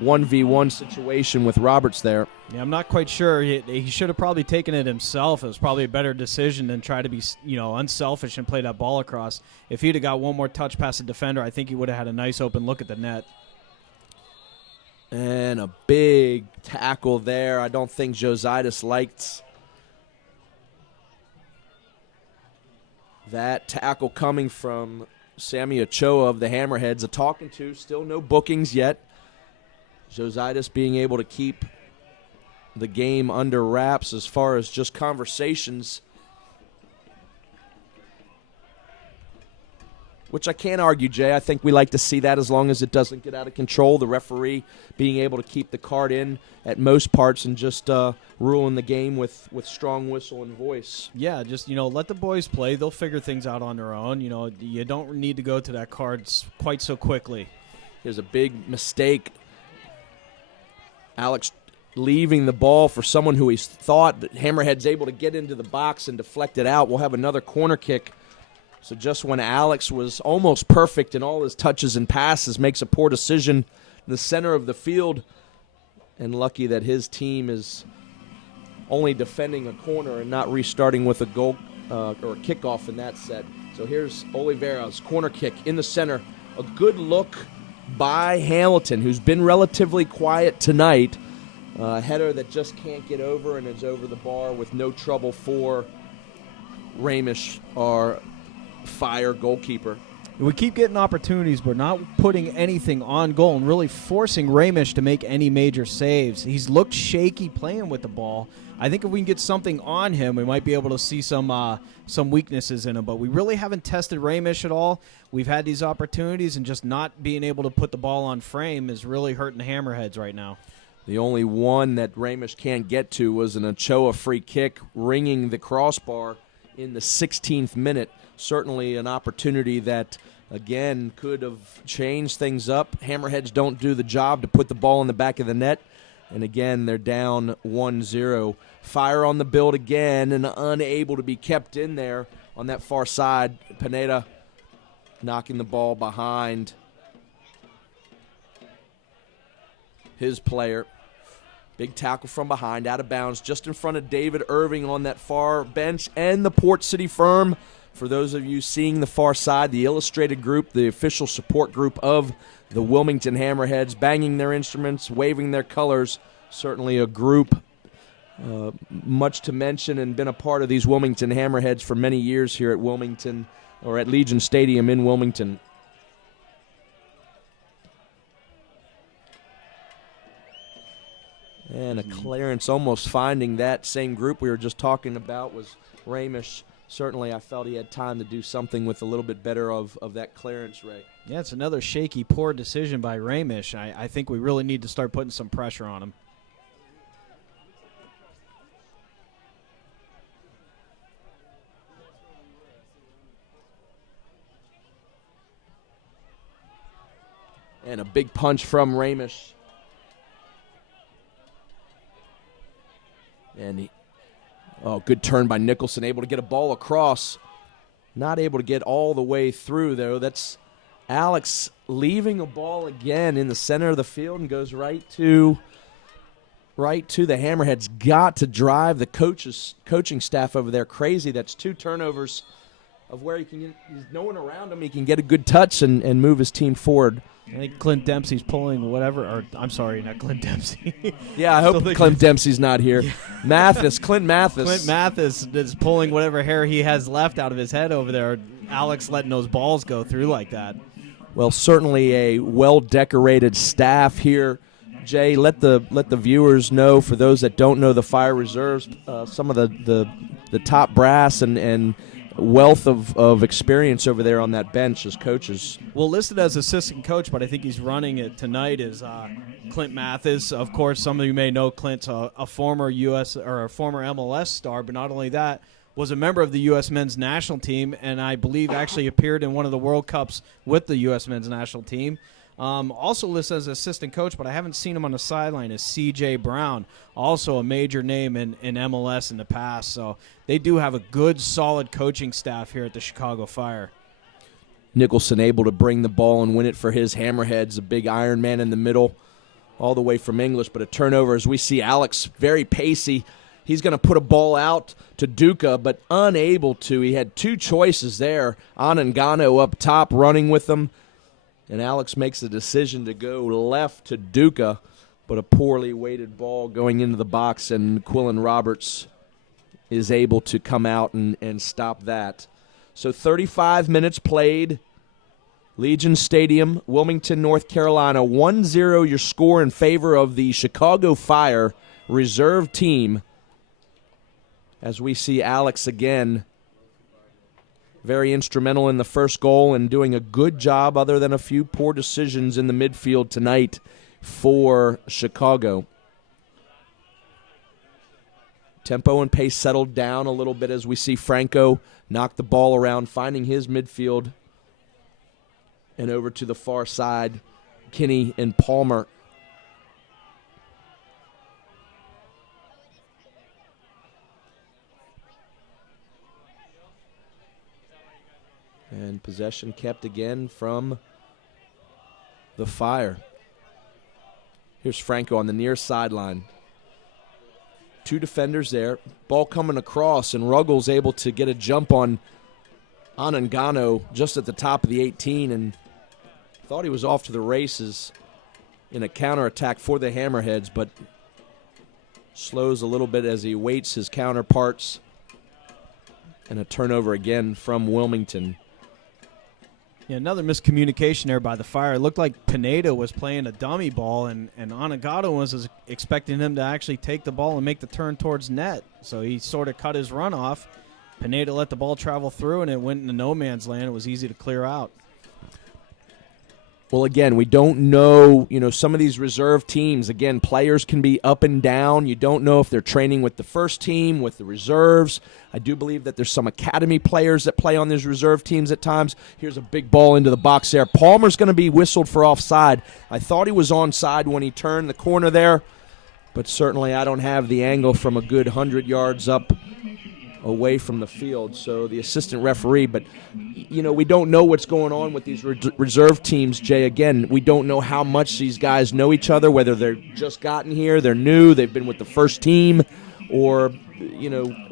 1v1 situation with Roberts there. Yeah, I'm not quite sure. He should have probably taken it himself. It was probably a better decision than try to be, unselfish and play that ball across. If he'd have got one more touch past the defender, I think he would have had a nice open look at the net. And a big tackle there. I don't think Jositis liked that tackle coming from Sammy Ochoa of the Hammerheads. A talking to, still no bookings yet. Jositis being able to keep the game under wraps as far as just conversations, which I can't argue, Jay. I think we like to see that as long as it doesn't get out of control. The referee being able to keep the card in at most parts and just ruling the game with strong whistle and voice. Yeah, just, let the boys play. They'll figure things out on their own. You don't need to go to that card quite so quickly. Here's a big mistake. Alex leaving the ball for someone who he thought that Hammerhead's able to get into the box and deflect it out. We'll have another corner kick. So just when Alex was almost perfect in all his touches and passes, makes a poor decision in the center of the field, and lucky that his team is only defending a corner and not restarting with a goal or a kickoff in that set. So here's Oliveira's corner kick in the center. A good look by Hamilton, who's been relatively quiet tonight. A header that just can't get over and is over the bar with no trouble for Ramish, our Fire goalkeeper. We keep getting opportunities, but not putting anything on goal and really forcing Ramish to make any major saves. He's looked shaky playing with the ball. I think if we can get something on him, we might be able to see some weaknesses in him. But we really haven't tested Ramish at all. We've had these opportunities, and just not being able to put the ball on frame is really hurting the Hammerheads right now. The only one that Ramish can't get to was an Ochoa free kick, ringing the crossbar in the 16th minute. Certainly an opportunity that again, could have changed things up. Hammerheads don't do the job to put the ball in the back of the net. And again, they're down 1-0. Fire on the build again and unable to be kept in there on that far side. Pineda knocking the ball behind his player. Big tackle from behind, out of bounds, just in front of David Irving on that far bench and the Port City Firm. For those of you seeing the far side, the illustrated group, the official support group of the Wilmington Hammerheads, banging their instruments, waving their colors. Certainly a group much to mention and been a part of these Wilmington Hammerheads for many years here at Wilmington, or at Legion Stadium in Wilmington. And a clearance almost finding that same group we were just talking about was Ramish. Certainly I felt he had time to do something with a little bit better of that clearance, Ray. Yeah, it's another shaky, poor decision by Ramish. I think we really need to start putting some pressure on him. And a big punch from Ramish. And good turn by Nicholson, able to get a ball across. Not able to get all the way through, though. That's Alex leaving a ball again in the center of the field and goes right to the Hammerheads. Got to drive the coaching staff over there crazy. That's 2 turnovers of where he's no one around him. He can get a good touch and move his team forward. I think Clint Dempsey's pulling whatever, or I'm sorry, not Clint Dempsey. Yeah, I hope Clint Dempsey's not here. Clint Mathis. Clint Mathis is pulling whatever hair he has left out of his head over there. Alex letting those balls go through like that. Well, certainly a well-decorated staff here. Jay, let the viewers know, for those that don't know the Fire Reserves, some of the top brass and wealth of experience over there on that bench as coaches. Well, listed as assistant coach, but I think he's running it tonight, is Clint Mathis. Of course, some of you may know Clint's a former U.S. or a former MLS star, but not only that, was a member of the U.S. men's national team, and I believe actually appeared in one of the World Cups with the U.S. men's national team. Also listed as assistant coach, but I haven't seen him on the sideline, is C.J. Brown, also a major name in MLS in the past. So they do have a good, solid coaching staff here at the Chicago Fire. Nicholson able to bring the ball and win it for his Hammerheads, a big Iron Man in the middle, all the way from English, but a turnover as we see Alex very pacey. He's going to put a ball out to Duca, but unable to. He had 2 choices there. Anangano up top running with them. And Alex makes the decision to go left to Duca, but a poorly weighted ball going into the box, and Quillen Roberts is able to come out and stop that. So 35 minutes played. Legion Stadium, Wilmington, North Carolina. 1-0 your score in favor of the Chicago Fire reserve team. As we see Alex again, very instrumental in the first goal and doing a good job, other than a few poor decisions in the midfield tonight for Chicago. Tempo and pace settled down a little bit as we see Franco knock the ball around, finding his midfield. And over to the far side, Kinney and Palmer. And possession kept again from the Fire. Here's Franco on the near sideline. 2 defenders there. Ball coming across, and Ruggles able to get a jump on Anangano just at the top of the 18, and thought he was off to the races in a counterattack for the Hammerheads, but slows a little bit as he waits his counterparts. And a turnover again from Wilmington. Yeah, another miscommunication there by the Fire. It looked like Pineda was playing a dummy ball, and Anangado was expecting him to actually take the ball and make the turn towards net. So he sort of cut his run off. Pineda let the ball travel through, and it went into no man's land. It was easy to clear out. Well, again, we don't know, some of these reserve teams, again, players can be up and down. You don't know if they're training with the first team, with the reserves. I do believe that there's some academy players that play on these reserve teams at times. Here's a big ball into the box there. Palmer's going to be whistled for offside. I thought he was onside when he turned the corner there, but certainly I don't have the angle from a good 100 yards up away from the field, so the assistant referee. But we don't know what's going on with these reserve teams, Jay. Again, we don't know how much these guys know each other, whether they're just gotten here, they're new, they've been with the first team, or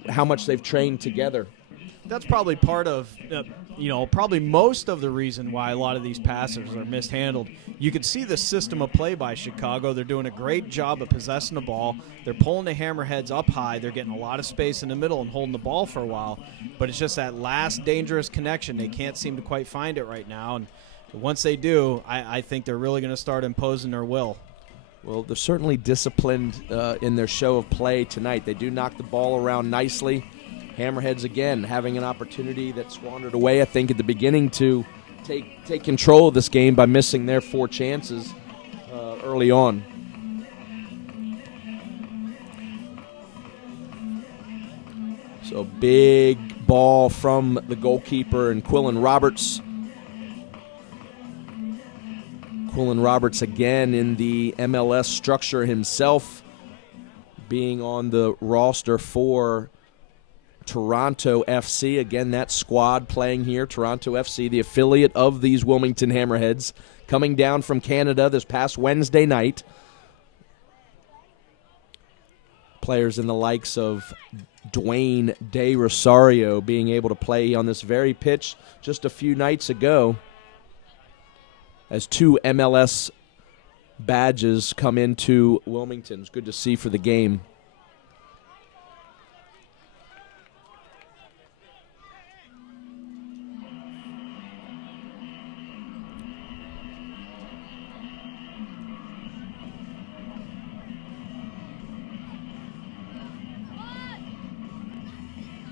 how much they've trained together. That's probably part of, probably most of the reason why a lot of these passes are mishandled. You can see the system of play by Chicago. They're doing a great job of possessing the ball. They're pulling the Hammerheads up high. They're getting a lot of space in the middle and holding the ball for a while. But it's just that last dangerous connection. They can't seem to quite find it right now. And once they do, I think they're really going to start imposing their will. Well, they're certainly disciplined in their show of play tonight. They do knock the ball around nicely. Hammerheads, again, having an opportunity that squandered away, I think, at the beginning to take control of this game by missing their 4 chances early on. So big ball from the goalkeeper and Quillen Roberts. Quillen Roberts, again, in the MLS structure himself, being on the roster for Toronto FC. Again, that squad playing here, Toronto FC, the affiliate of these Wilmington Hammerheads, coming down from Canada this past Wednesday night. Players in the likes of Dwayne De Rosario being able to play on this very pitch just a few nights ago, as 2 MLS badges come into Wilmington. It's good to see for the game.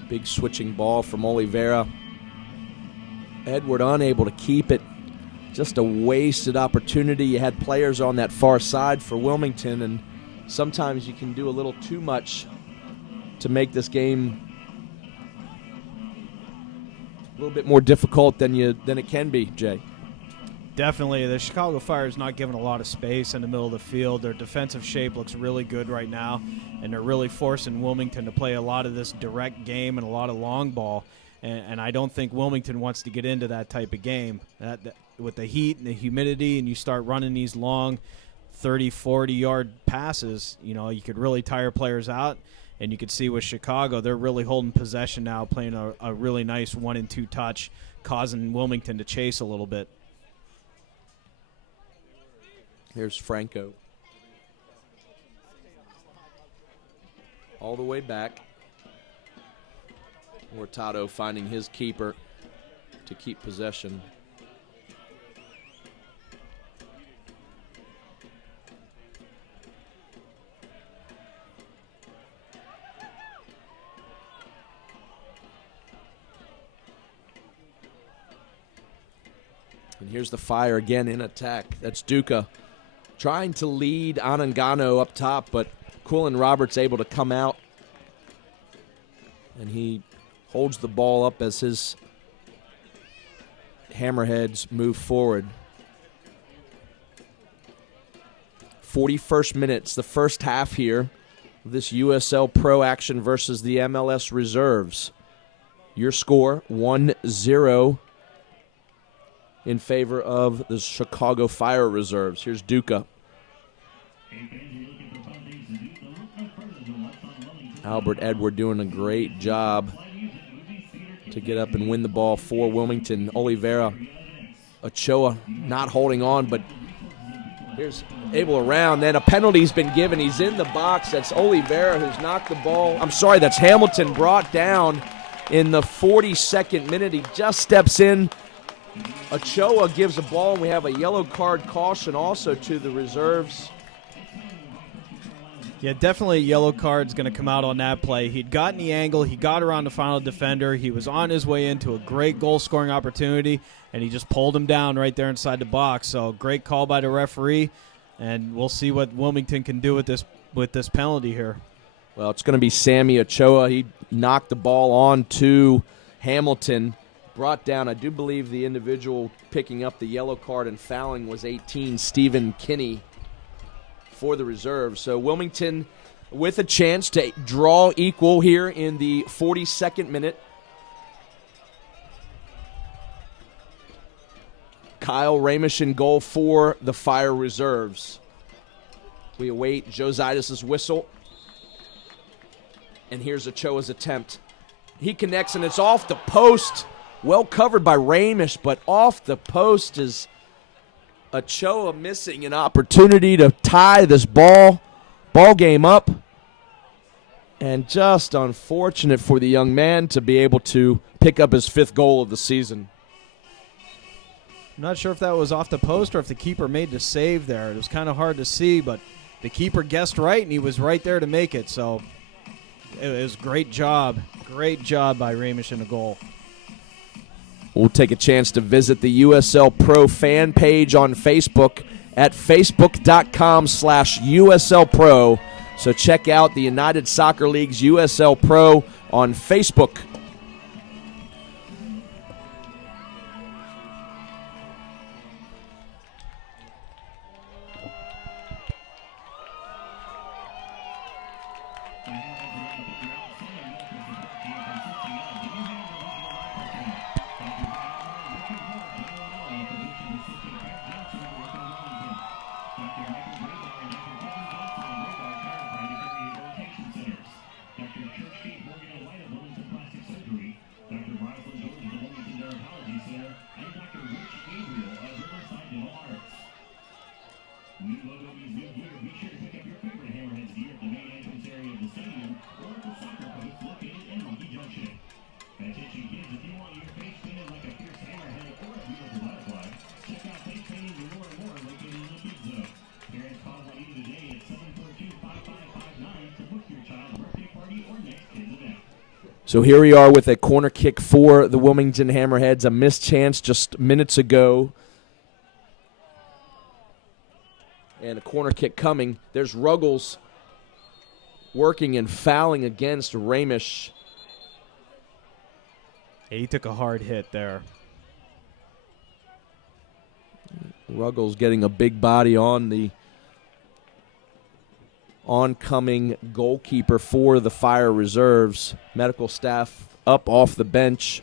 Big switching ball from Oliveira. Edward unable to keep it. Just a wasted opportunity. You had players on that far side for Wilmington, and sometimes you can do a little too much to make this game a little bit more difficult than it can be, Jay. Definitely. The Chicago Fire is not given a lot of space in the middle of the field. Their defensive shape looks really good right now, and they're really forcing Wilmington to play a lot of this direct game and a lot of long ball. And I don't think Wilmington wants to get into that type of game. With the heat and the humidity, and you start running these long 30, 40-yard passes, you could really tire players out. And you could see with Chicago, they're really holding possession now, playing a really nice 1-2 touch, causing Wilmington to chase a little bit. Here's Franco. All the way back. Hurtado finding his keeper to keep possession. And here's the Fire again in attack. That's Duca trying to lead Anangano up top, but Quillen Roberts able to come out. And he holds the ball up as his Hammerheads move forward. 41st minutes, the first half here of this USL Pro action versus the MLS Reserves. Your score, 1-0 in favor of the Chicago Fire Reserves. Here's Duca. Albert Edward doing a great job to get up and win the ball for Wilmington. Oliveira, Ochoa not holding on, but here's able around. Then a penalty's been given. He's in the box. That's Oliveira who's knocked the ball. I'm sorry, that's Hamilton brought down in the 42nd minute. He just steps in. Ochoa gives a ball, and we have a yellow card caution also to the reserves. Yeah, definitely a yellow card's going to come out on that play. He'd gotten the angle. He got around the final defender. He was on his way into a great goal-scoring opportunity, and he just pulled him down right there inside the box. So great call by the referee, and we'll see what Wilmington can do with this penalty here. Well, it's going to be Sammy Ochoa. He knocked the ball on to Hamilton, brought down, I do believe the individual picking up the yellow card and fouling was 18, Stephen Kinney, for the reserve. So Wilmington with a chance to draw equal here in the 42nd minute. Kyle Ramish in goal for the Fire Reserves. We await Josias' whistle. And here's Ochoa's attempt. He connects, and it's off the post. Well covered by Ramish, but off the post is Ochoa missing an opportunity to tie this ball game up. And just unfortunate for the young man to be able to pick up his 5th goal of the season. I'm not sure if that was off the post or if the keeper made the save there. It was kind of hard to see, but the keeper guessed right, and he was right there to make it. So it was a great job. Great job by Ramish in the goal. We'll take a chance to visit the USL Pro fan page on Facebook at facebook.com/USL Pro. So check out the United Soccer League's USL Pro on Facebook. So here we are with a corner kick for the Wilmington Hammerheads. A missed chance just minutes ago. And a corner kick coming. There's Ruggles working and fouling against Ramish. Yeah, he took a hard hit there. Ruggles getting a big body on the oncoming goalkeeper for the Fire Reserves. Medical staff up off the bench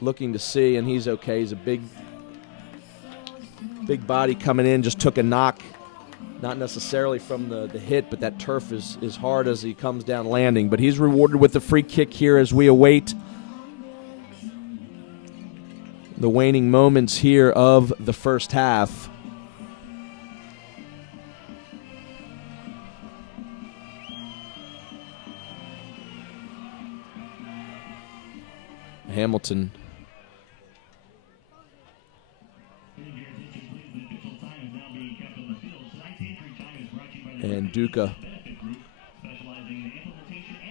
looking to see, and he's okay. He's a big body coming in, just took a knock, not necessarily from the hit, but that turf is hard as he comes down landing. But he's rewarded with the free kick here as we await the waning moments here of the first half. Hamilton and Duca.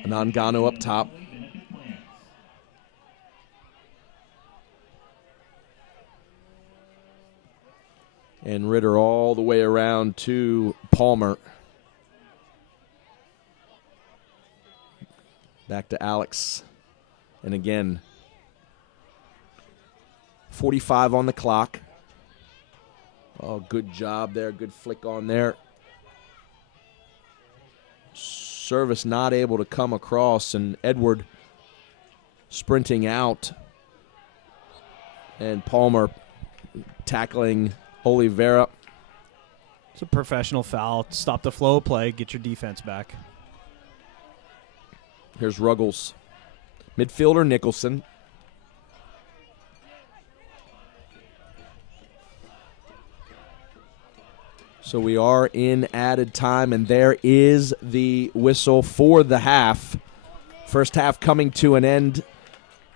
Anangano up top. And Ritter all the way around to Palmer. Back to Alex. And again, 45 on the clock. Oh, good job there. Good flick on there. Service not able to come across, and Edward sprinting out. And Palmer tackling Oliveira. It's a professional foul. Stop the flow of play. Get your defense back. Here's Ruggles. Midfielder Nicholson. So we are in added time, and there is the whistle for the half. First half coming to an end.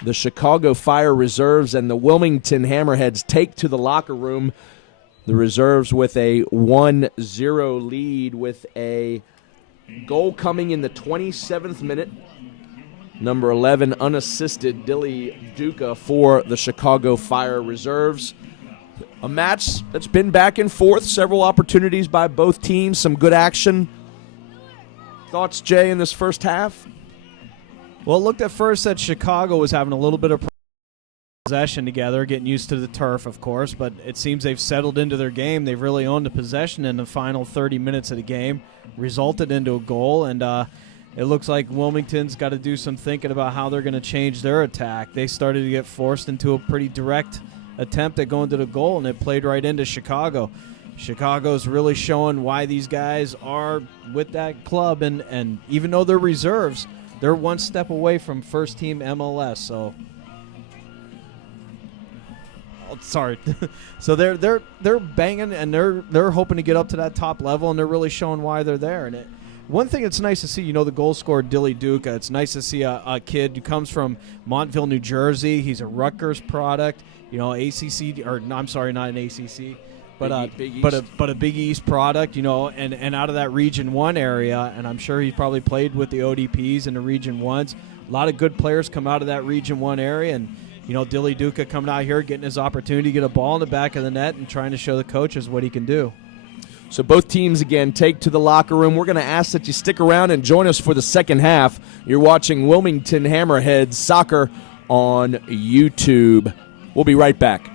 The Chicago Fire Reserves and the Wilmington Hammerheads take to the locker room. The Reserves with a 1-0 lead with a Goal coming in the 27th minute. Number 11, unassisted, Dilly Duca for the Chicago Fire Reserves. A match that's been back and forth, several opportunities by both teams, some good action. Thoughts, Jay, in this first half? Well, it looked at first that Chicago was having a little bit of possession together, getting used to the turf, of course, but it seems they've settled into their game. They've really owned the possession in the final 30 minutes of the game, resulted into a goal, and it looks like Wilmington's got to do some thinking about how they're going to change their attack. They started to get forced into a pretty direct attempt at going to the goal, and it played right into Chicago. Chicago's really showing why these guys are with that club, and even though they're reserves, they're one step away from first-team MLS, so... Sorry. So they're banging, and they're hoping to get up to that top level, and they're really showing why they're there. And one thing it's nice to see, the goal scorer Dilly Duca. It's nice to see a kid who comes from Montville, New Jersey. He's a Rutgers product, ACC, or no, I'm sorry, not an ACC, but but a Big East product, and out of that Region 1 area. And I'm sure he probably played with the ODPs and the Region 1s. A lot of good players come out of that Region 1 area, and Dilly Duca coming out here, getting his opportunity to get a ball in the back of the net and trying to show the coaches what he can do. So both teams, again, take to the locker room. We're going to ask that you stick around and join us for the second half. You're watching Wilmington Hammerheads soccer on YouTube. We'll be right back.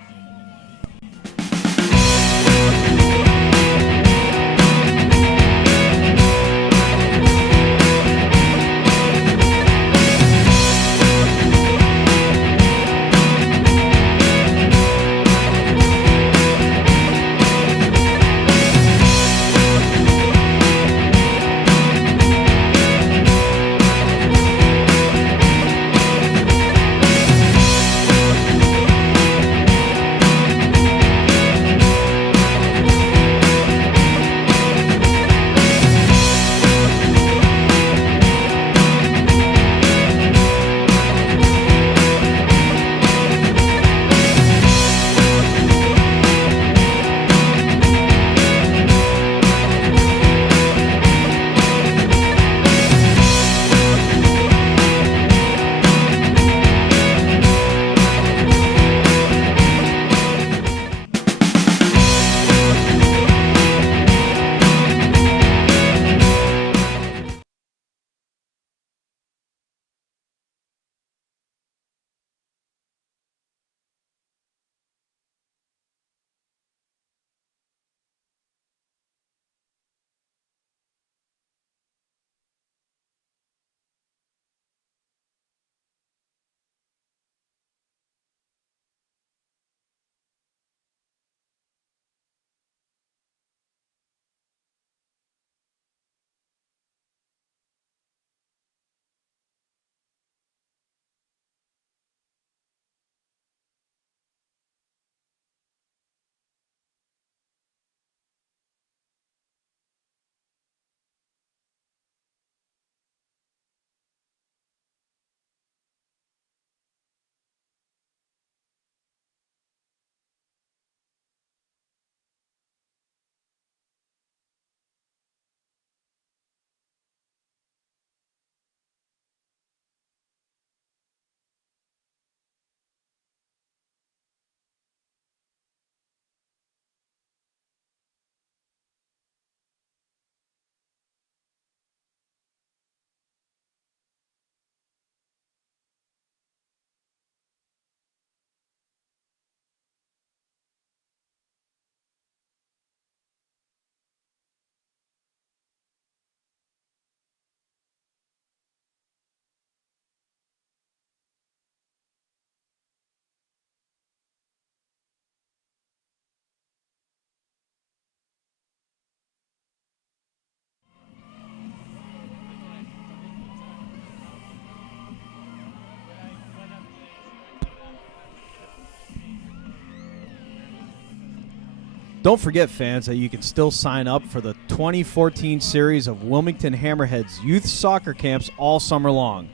Don't forget, fans, that you can still sign up for the 2014 series of Wilmington Hammerheads youth soccer camps all summer long.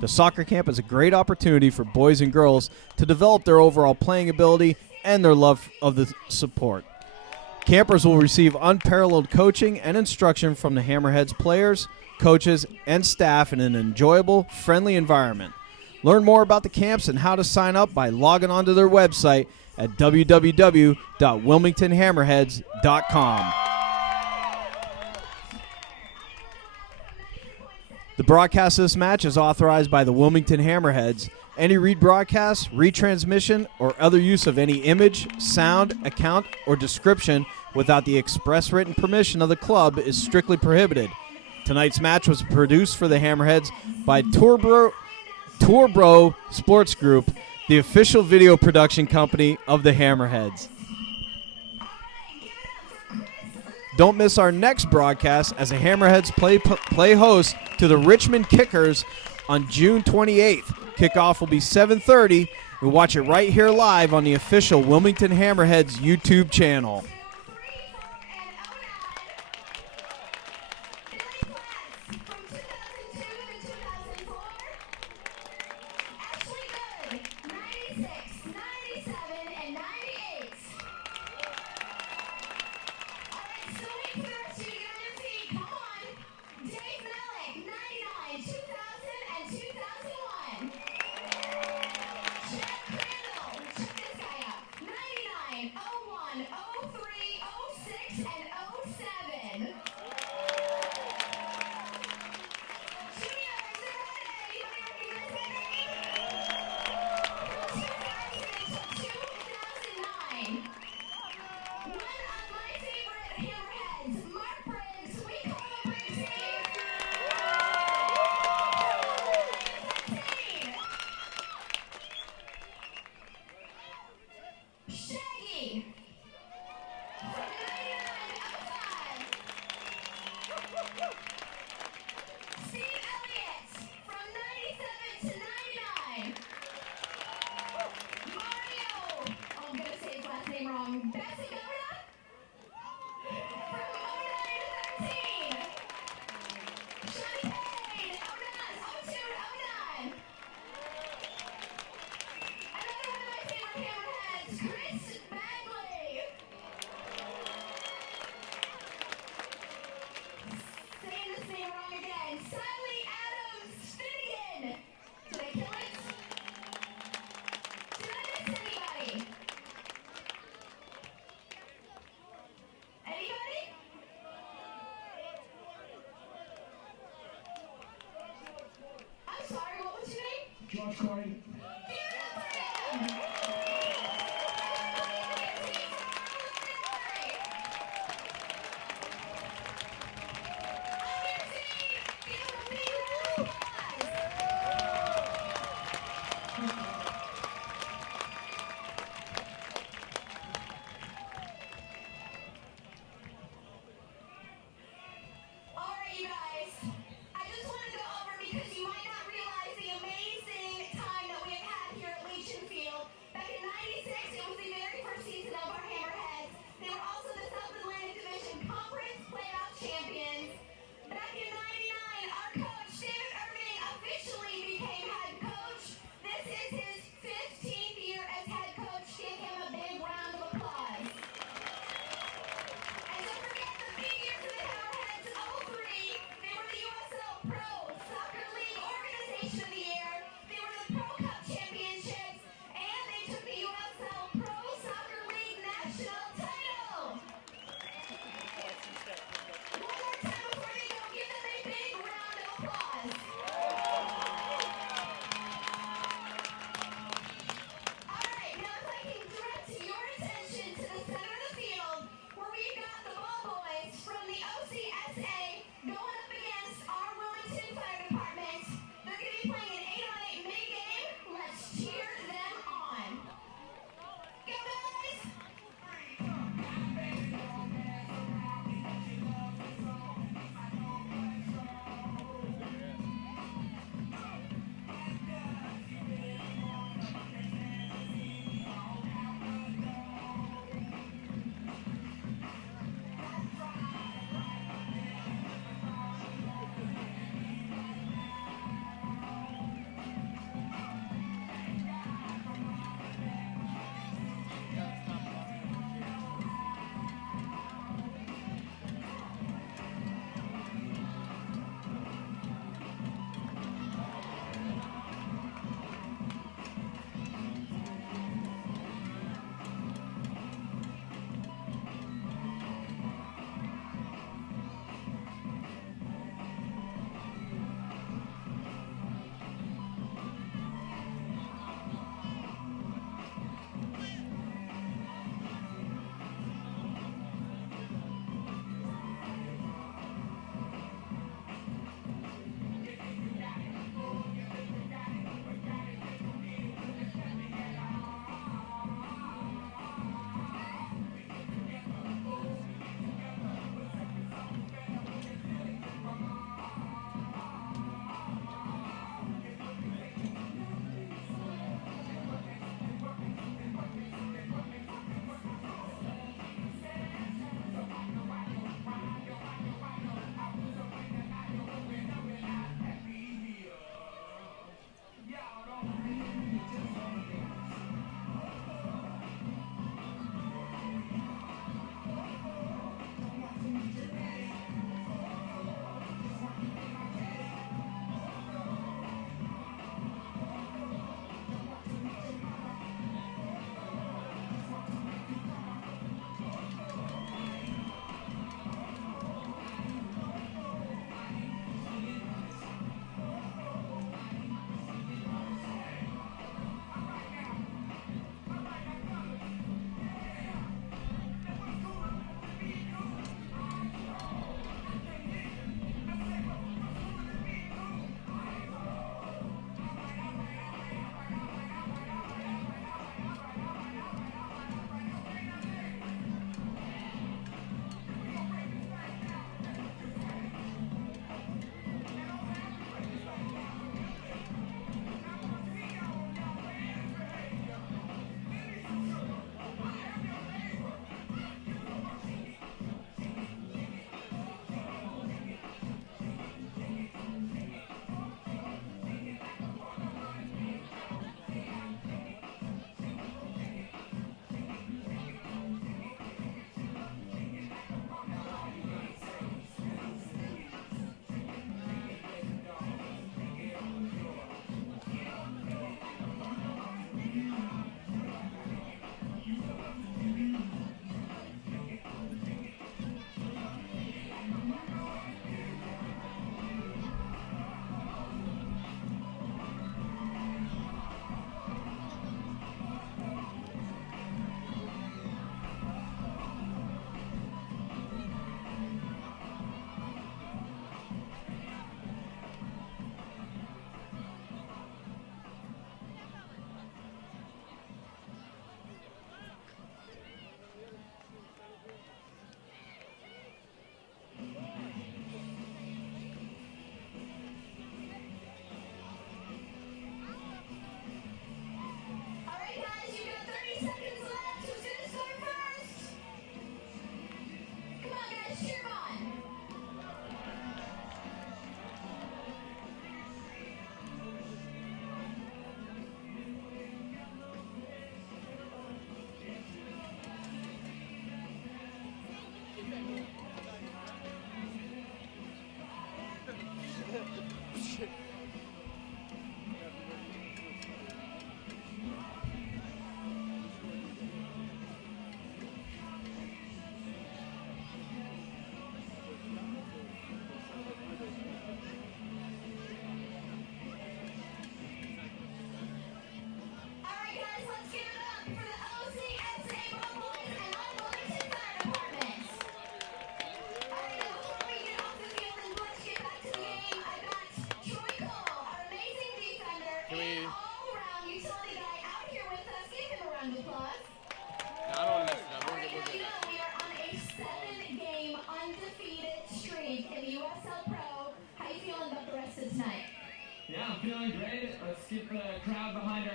The soccer camp is a great opportunity for boys and girls to develop their overall playing ability and their love of the support. Campers will receive unparalleled coaching and instruction from the Hammerheads players, coaches, and staff in an enjoyable, friendly environment. Learn more about the camps and how to sign up by logging onto their website at www.wilmingtonhammerheads.com. The broadcast of this match is authorized by the Wilmington Hammerheads. Any rebroadcast, retransmission, or other use of any image, sound, account, or description without the express written permission of the club is strictly prohibited. Tonight's match was produced for the Hammerheads by Tourbro Sports Group, the official video production company of the Hammerheads. Don't miss our next broadcast as the Hammerheads play host to the Richmond Kickers on June 28th. Kickoff will be 7:30. We'll watch it right here live on the official Wilmington Hammerheads YouTube channel.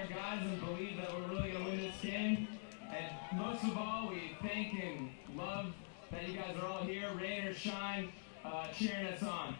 guys and believe that we're really going to win this game. And most of all, we thank and love that you guys are all here, rain or shine, cheering us on.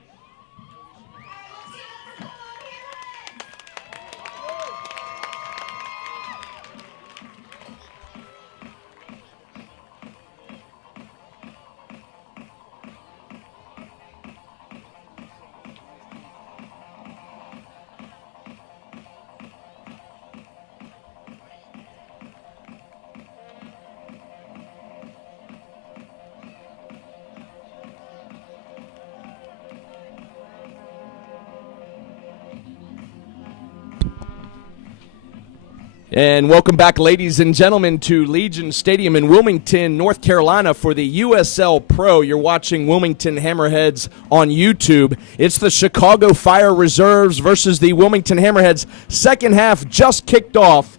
And welcome back, ladies and gentlemen, to Legion Stadium in Wilmington, North Carolina for the USL Pro. You're watching Wilmington Hammerheads on YouTube. It's the Chicago Fire Reserves versus the Wilmington Hammerheads. Second half just kicked off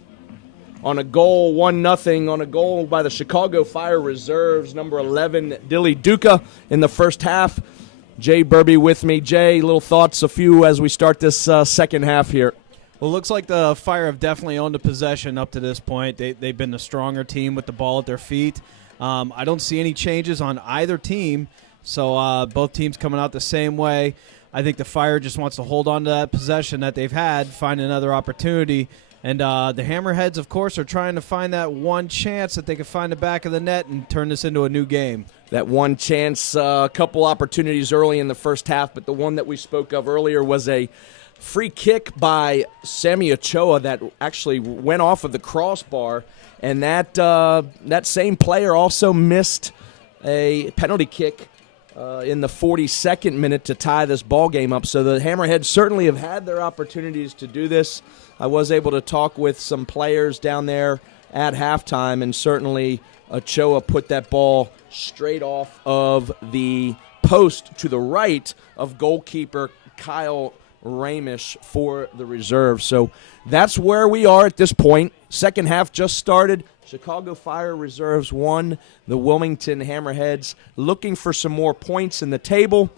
on a goal, 1-0, on a goal by the Chicago Fire Reserves, number 11, Dilly Duca in the first half. Jay Burby with me. Jay, little thoughts, a few as we start this second half here. Well, it looks like the Fire have definitely owned the possession up to this point. They've been the stronger team with the ball at their feet. I don't see any changes on either team, so both teams coming out the same way. I think the Fire just wants to hold on to that possession that they've had, find another opportunity. And the Hammerheads, of course, are trying to find that one chance that they can find the back of the net and turn this into a new game. That one chance, a couple opportunities early in the first half, but the one that we spoke of earlier was a free kick by Sammy Ochoa that actually went off of the crossbar, and that same player also missed a penalty kick in the 42nd minute to tie this ball game up. So the Hammerheads certainly have had their opportunities to do this. I was able to talk with some players down there at halftime, and certainly Ochoa put that ball straight off of the post to the right of goalkeeper Kyle Ramish for the reserve. So that's where we are at this point. Second half just started. Chicago Fire Reserves won. The Wilmington Hammerheads looking for some more points in the table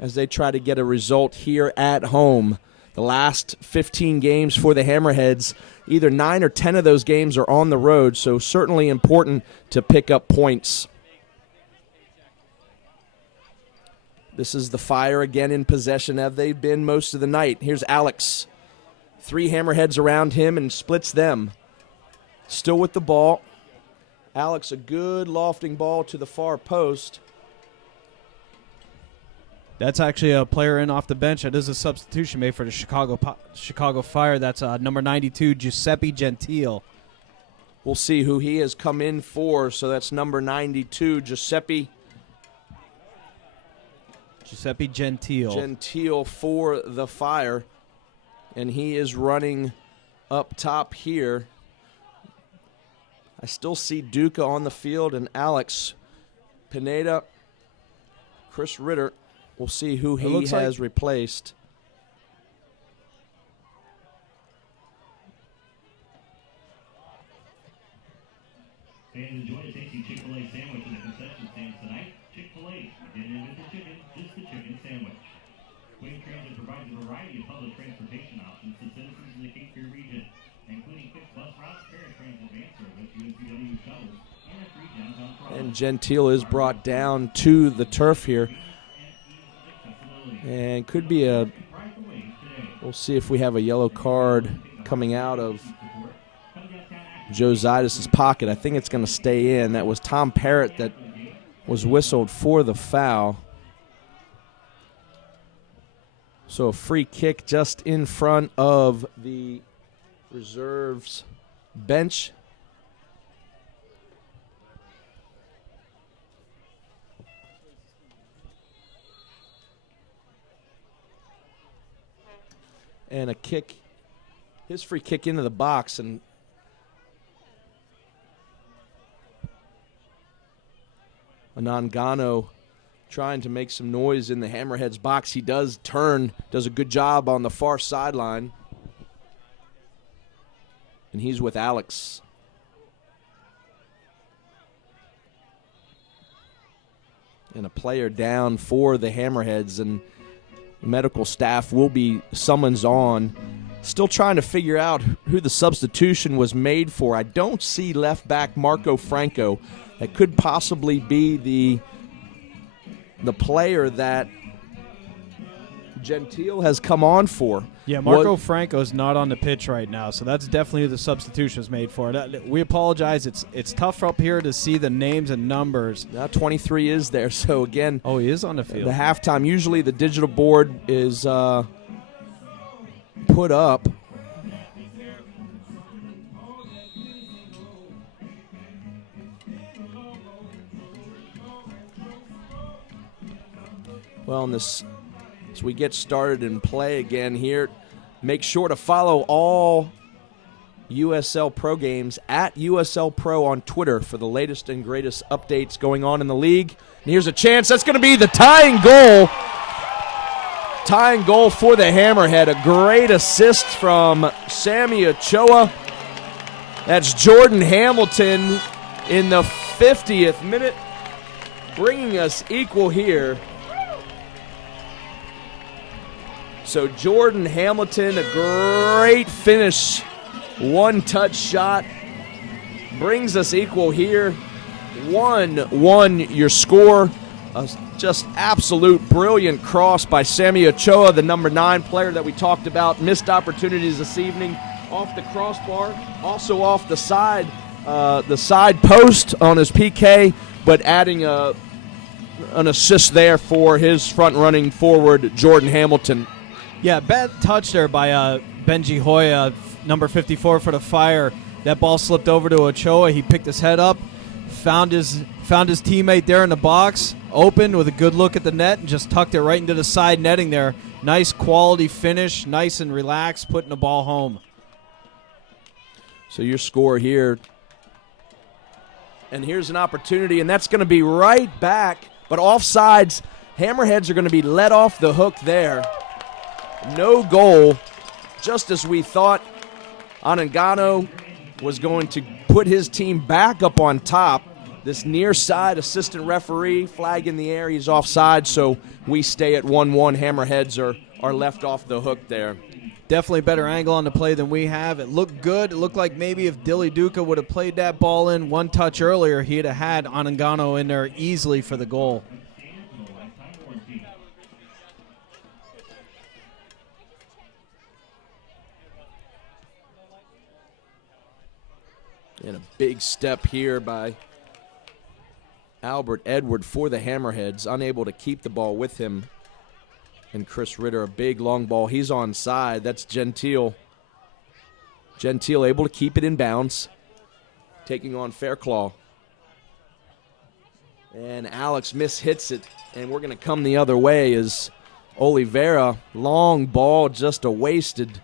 as they try to get a result here at home. The last 15 games for the Hammerheads, either 9 or 10 of those games are on the road, so certainly important to pick up points. This is the Fire again in possession, as they've been most of the night. Here's Alex. 3 Hammerheads around him and splits them. Still with the ball. Alex, a good lofting ball to the far post. That's actually a player in off the bench. That is a substitution made for the Chicago Fire. That's number 92, Giuseppe Gentile. We'll see who he has come in for. So that's number 92, Giuseppe Gentile. Gentile for the Fire. And he is running up top here. I still see Duca on the field and Alex. Pineda, Chris Ritter. We'll see who he has replaced. Fans enjoy a tasty Chick-fil-A sandwich in the concession stands tonight. Chick-fil-A, didn't invent the chicken, just the chicken sandwich. Wing Transit provides a variety of public transportation options to citizens in the Cape Fear region, including fixed bus routes, paratransit van service, UNCW shuttles, and a free downtown trolley. And Gentile is brought down to the turf here. And could be we'll see if we have a yellow card coming out of Joe Zaitis' pocket. I think it's going to stay in. That was Tom Parrott that was whistled for the foul. So a free kick just in front of the reserves bench. And a kick, his free kick into the box, and Anangano trying to make some noise in the Hammerheads box. He does turn, does a good job on the far sideline. And he's with Alex. And a player down for the Hammerheads, and medical staff will be summoned on Still trying to figure out who the substitution was made for. I don't see left back Marco Franco. That could possibly be the player that Gentile has come on for. Yeah, Marco Franco's not on the pitch right now, so that's definitely who the substitution was made for. We apologize. It's tough up here to see the names and numbers. Now 23 is there, so again. Oh, he is on the field. The halftime, usually the digital board is put up. Well, as we get started and play again here, make sure to follow all USL Pro games at USL Pro on Twitter for the latest and greatest updates going on in the league. And here's a chance. That's going to be the tying goal. Tying goal for the Hammerhead. A great assist from Sammy Ochoa. That's Jordan Hamilton in the 50th minute, bringing us equal here. So Jordan Hamilton, a great finish, one-touch shot, brings us equal here. 1-1 your score. Just absolute brilliant cross by Sammy Ochoa, the number 9 player that we talked about. Missed opportunities this evening off the crossbar, also off the side post on his PK, but adding an assist there for his front-running forward, Jordan Hamilton. Yeah, bad touch there by Benji Hoya, number 54 for the Fire. That ball slipped over to Ochoa. He picked his head up, found his teammate there in the box, opened with a good look at the net, and just tucked it right into the side netting there. Nice quality finish, nice and relaxed, putting the ball home. So your score here, and here's an opportunity, and that's going to be right back, but offsides. Hammerheads are going to be let off the hook there. No goal, just as we thought. Anangano was going to put his team back up on top. This near side assistant referee flag in the air. He's offside, so we stay at 1-1. Hammerheads are left off the hook there. Definitely better angle on the play than we have. It looked good. It looked like maybe if Dilly Duca would have played that ball in one touch earlier, he'd have had Anangano in there easily for the goal. And a big step here by Albert Edward for the Hammerheads, unable to keep the ball with him. And Chris Ritter, a big long ball. He's onside. That's Gentile. Gentile able to keep it in bounds, taking on Fairclaw. And Alex mishits it, and we're going to come the other way as Oliveira, long ball, just a wasted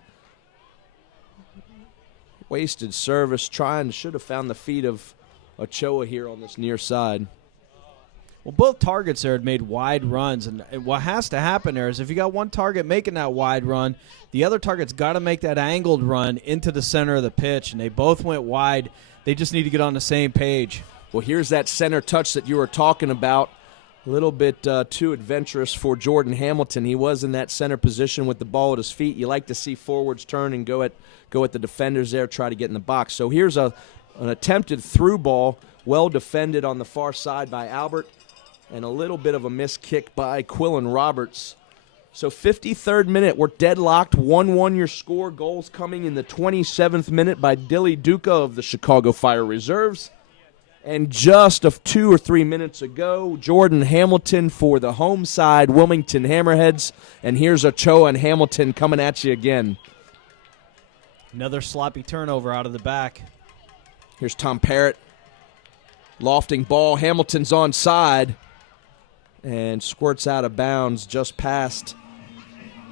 service. Should have found the feet of Ochoa here on this near side. Well, both targets there had made wide runs, and what has to happen there is if you got one target making that wide run, the other target's got to make that angled run into the center of the pitch, and they both went wide. They just need to get on the same page. Well, here's that center touch that you were talking about. A little bit too adventurous for Jordan Hamilton. He was in that center position with the ball at his feet. You like to see forwards turn and go at the defenders there, try to get in the box. So here's an attempted through ball, well defended on the far side by Albert, and a little bit of a missed kick by Quillen Roberts. So 53rd minute, we're deadlocked, 1-1 your score. Goals coming in the 27th minute by Dilly Duca of the Chicago Fire Reserves. And just 2 or 3 minutes ago, Jordan Hamilton for the home side, Wilmington Hammerheads. And here's Ochoa and Hamilton coming at you again. Another sloppy turnover out of the back. Here's Tom Parrott. Lofting ball. Hamilton's onside. And squirts out of bounds just past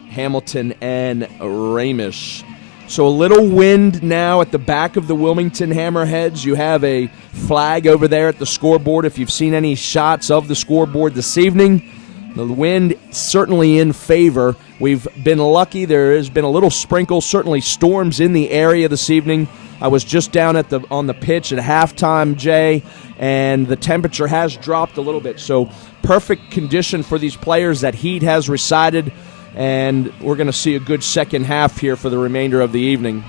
Hamilton and Ramish. So a little wind now at the back of the Wilmington Hammerheads. You have a flag over there at the scoreboard if you've seen any shots of the scoreboard this evening. The wind certainly in favor. We've been lucky. There has been a little sprinkle, certainly storms in the area this evening. I was just down on the pitch at halftime, Jay, and the temperature has dropped a little bit. So perfect condition for these players. That heat has resided, and we're going to see a good second half here for the remainder of the evening.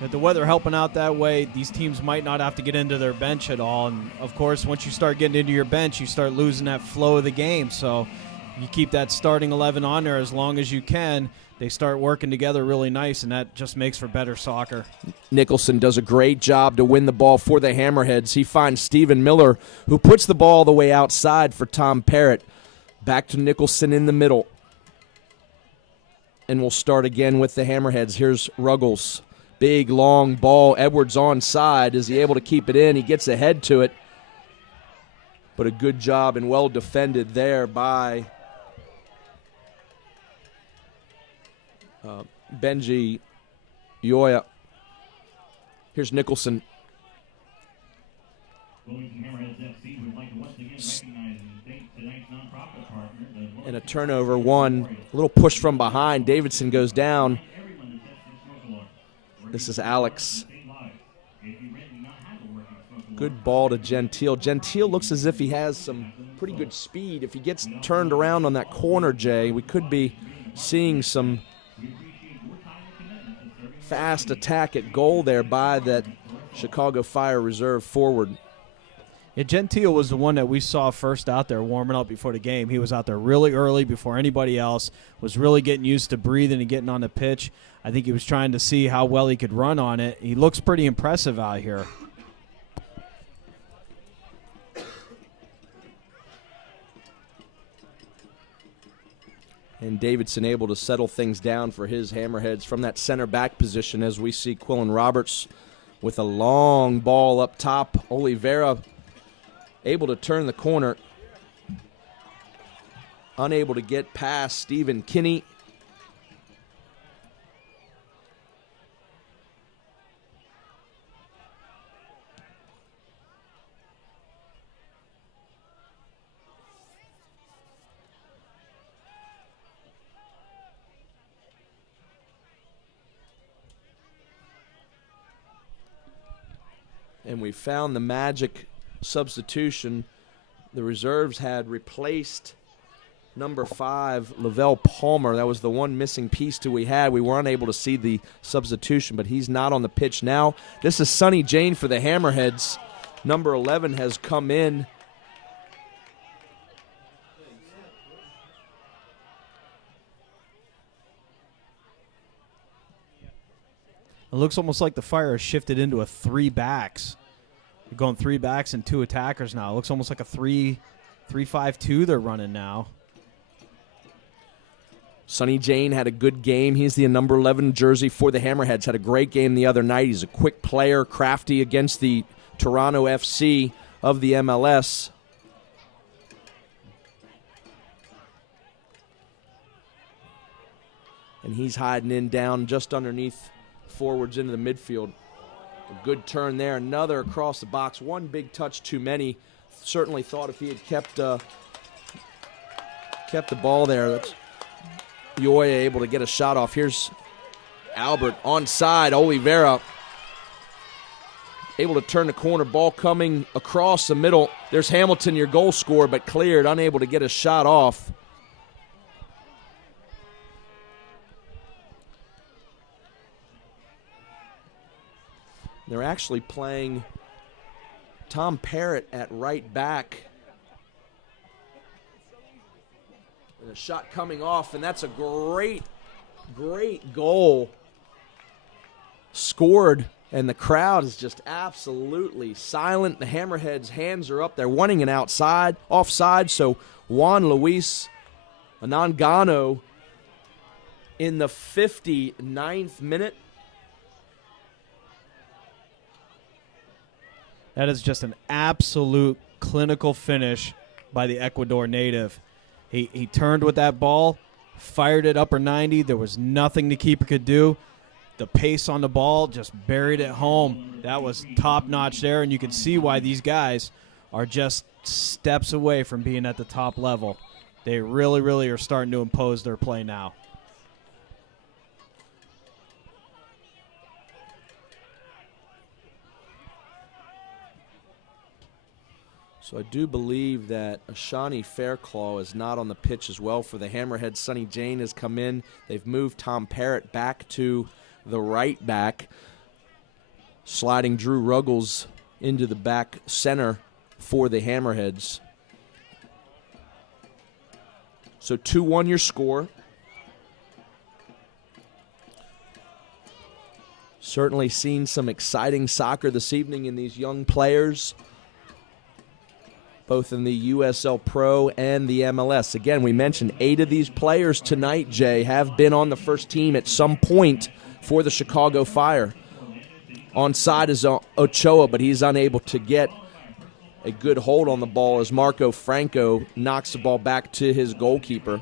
With the weather helping out that way, these teams might not have to get into their bench at all. And, of course, once you start getting into your bench, you start losing that flow of the game. So you keep that starting 11 on there as long as you can. They start working together really nice, and that just makes for better soccer. Nicholson does a great job to win the ball for the Hammerheads. He finds Stephen Miller, who puts the ball all the way outside for Tom Parrott. Back to Nicholson in the middle. And we'll start again with the Hammerheads. Here's Ruggles. Big, long ball. Edwards onside. Is he able to keep it in? He gets ahead to it. But a good job and well defended there by Benji Yoya. Here's Nicholson. Wilmington Hammerheads FC would like to once again recognize and thank tonight's nonprofit partner, the And a turnover, one. A little push from behind. Davidson goes down. This is Alex. Good ball to Gentile. Gentile looks as if he has some pretty good speed. If he gets turned around on that corner, Jay, we could be seeing some fast attack at goal there by that Chicago Fire reserve forward. Yeah, Gentile was the one that we saw first out there warming up before the game. He was out there really early before anybody else, was really getting used to breathing and getting on the pitch. I think he was trying to see how well he could run on it. He looks pretty impressive out here. And Davidson able to settle things down for his Hammerheads from that center back position as we see Quillen Roberts with a long ball up top. Oliveira able to turn the corner. Unable to get past Stephen Kinney. And we found the magic substitution. The reserves had replaced number 5, Lavelle Palmer. That was the one missing piece we had. We were unable to see the substitution, but he's not on the pitch now. This is Sonny Jane for the Hammerheads. Number 11 has come in. It looks almost like the Fire has shifted into a 3 backs. You're going 3 backs and 2 attackers now. It looks almost like a 3-5-2 they're running now. Sonny Jane had a good game. He's the number 11 jersey for the Hammerheads. Had a great game the other night. He's a quick player, crafty against the Toronto FC of the MLS. And he's hiding in down just underneath forwards into the midfield. A good turn there. Another across the box. One big touch too many. Certainly thought if he had kept the ball there, that's Yoya able to get a shot off. Here's Albert onside. Oliveira able to turn the corner. Ball coming across the middle. There's Hamilton, your goal scorer, but cleared, unable to get a shot off. They're actually playing Tom Parrott at right back. And a shot coming off, and that's a great goal scored. And the crowd is just absolutely silent. The Hammerheads' hands are up. They're wanting an offside. So Juan Luis Anangano in the 59th minute. That is just an absolute clinical finish by the Ecuador native. He turned with that ball, fired it upper 90. There was nothing the keeper could do. The pace on the ball just buried it home. That was top-notch there, and you can see why these guys are just steps away from being at the top level. They really, really are starting to impose their play now. So I do believe that Ashani Fairclaw is not on the pitch as well for the Hammerheads. Sonny Jane has come in. They've moved Tom Parrott back to the right back, sliding Drew Ruggles into the back center for the Hammerheads. So 2-1 your score. Certainly seen some exciting soccer this evening in these young players, both in the USL Pro and the MLS. Again, we mentioned 8 of these players tonight, Jay, have been on the first team at some point for the Chicago Fire. Onside is Ochoa, but he's unable to get a good hold on the ball as Marco Franco knocks the ball back to his goalkeeper.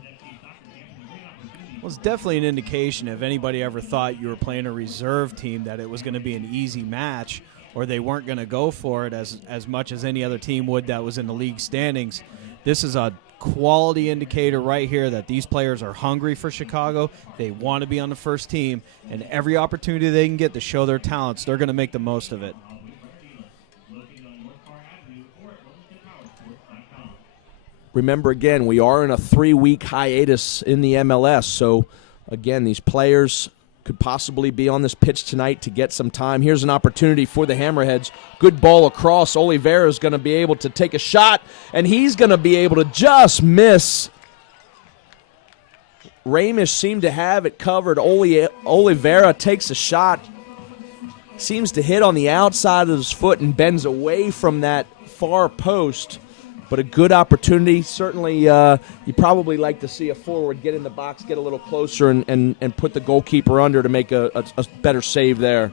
Well, it's definitely an indication if anybody ever thought you were playing a reserve team that it was going to be an easy match or they weren't going to go for it as much as any other team would that was in the league standings. This is a quality indicator right here that these players are hungry for Chicago. They want to be on the first team, and every opportunity they can get to show their talents, they're going to make the most of it. Remember, again, we are in a 3-week hiatus in the MLS, so, again, these players could possibly be on this pitch tonight to get some time. Here's an opportunity for the Hammerheads. Good ball across. Oliveira is going to be able to take a shot, and he's going to be able to just miss. Ramish seemed to have it covered. Oliveira takes a shot, seems to hit on the outside of his foot and bends away from that far post. But a good opportunity. Certainly, you probably like to see a forward get in the box, get a little closer, and put the goalkeeper under to make a better save there.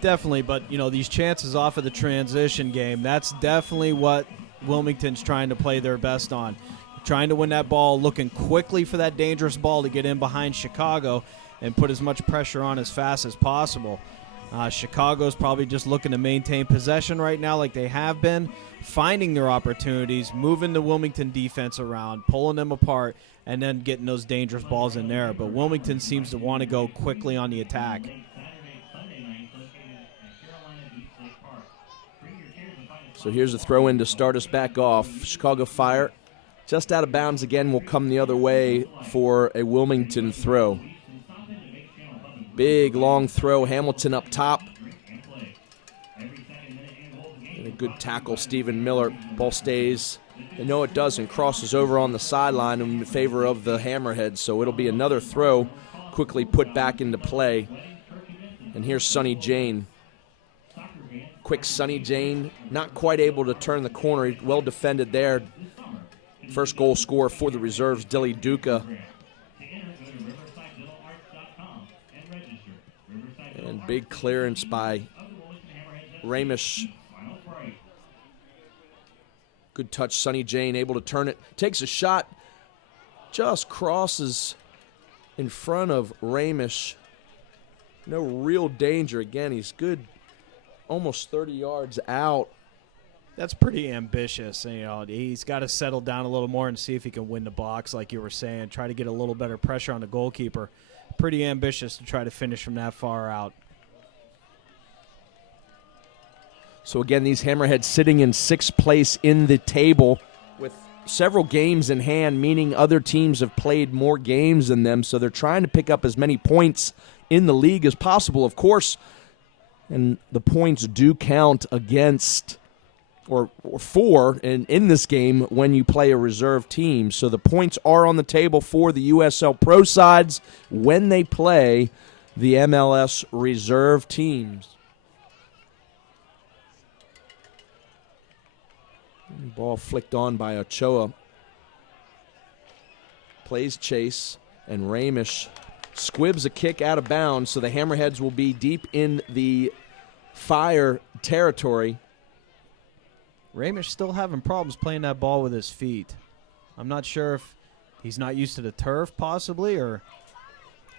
Definitely, but, these chances off of the transition game, that's definitely what Wilmington's trying to play their best on. Trying to win that ball, looking quickly for that dangerous ball to get in behind Chicago and put as much pressure on as fast as possible. Chicago's probably just looking to maintain possession right now like they have been, finding their opportunities, moving the Wilmington defense around, pulling them apart, and then getting those dangerous balls in there. But Wilmington seems to want to go quickly on the attack. So here's a throw-in to start us back off. Chicago Fire just out of bounds again will come the other way for a Wilmington throw. Big, long throw. Hamilton up top. And a good tackle, Stephen Miller. Ball stays. And no, it doesn't. Crosses over on the sideline in favor of the Hammerheads. So it'll be another throw quickly put back into play. And here's Sonny Jane. Quick Sonny Jane. Not quite able to turn the corner. Well defended there. First goal scorer for the reserves, Dilly Duca. And big clearance by Ramish. Good touch, Sonny Jane, able to turn it. Takes a shot, just crosses in front of Ramish. No real danger. Again, he's good, almost 30 yards out. That's pretty ambitious. He's got to settle down a little more and see if he can win the box, like you were saying. Try to get a little better pressure on the goalkeeper. Pretty ambitious to try to finish from that far out. So again, these Hammerheads sitting in 6th place in the table with several games in hand, meaning other teams have played more games than them, so they're trying to pick up as many points in the league as possible, of course, and the points do count against or for in this game when you play a reserve team. So the points are on the table for the USL Pro sides when they play the MLS reserve teams. Ball flicked on by Ochoa. Plays chase, and Ramish squibs a kick out of bounds, so the Hammerheads will be deep in the Fire territory. Ramish still having problems playing that ball with his feet. I'm not sure if he's not used to the turf possibly, or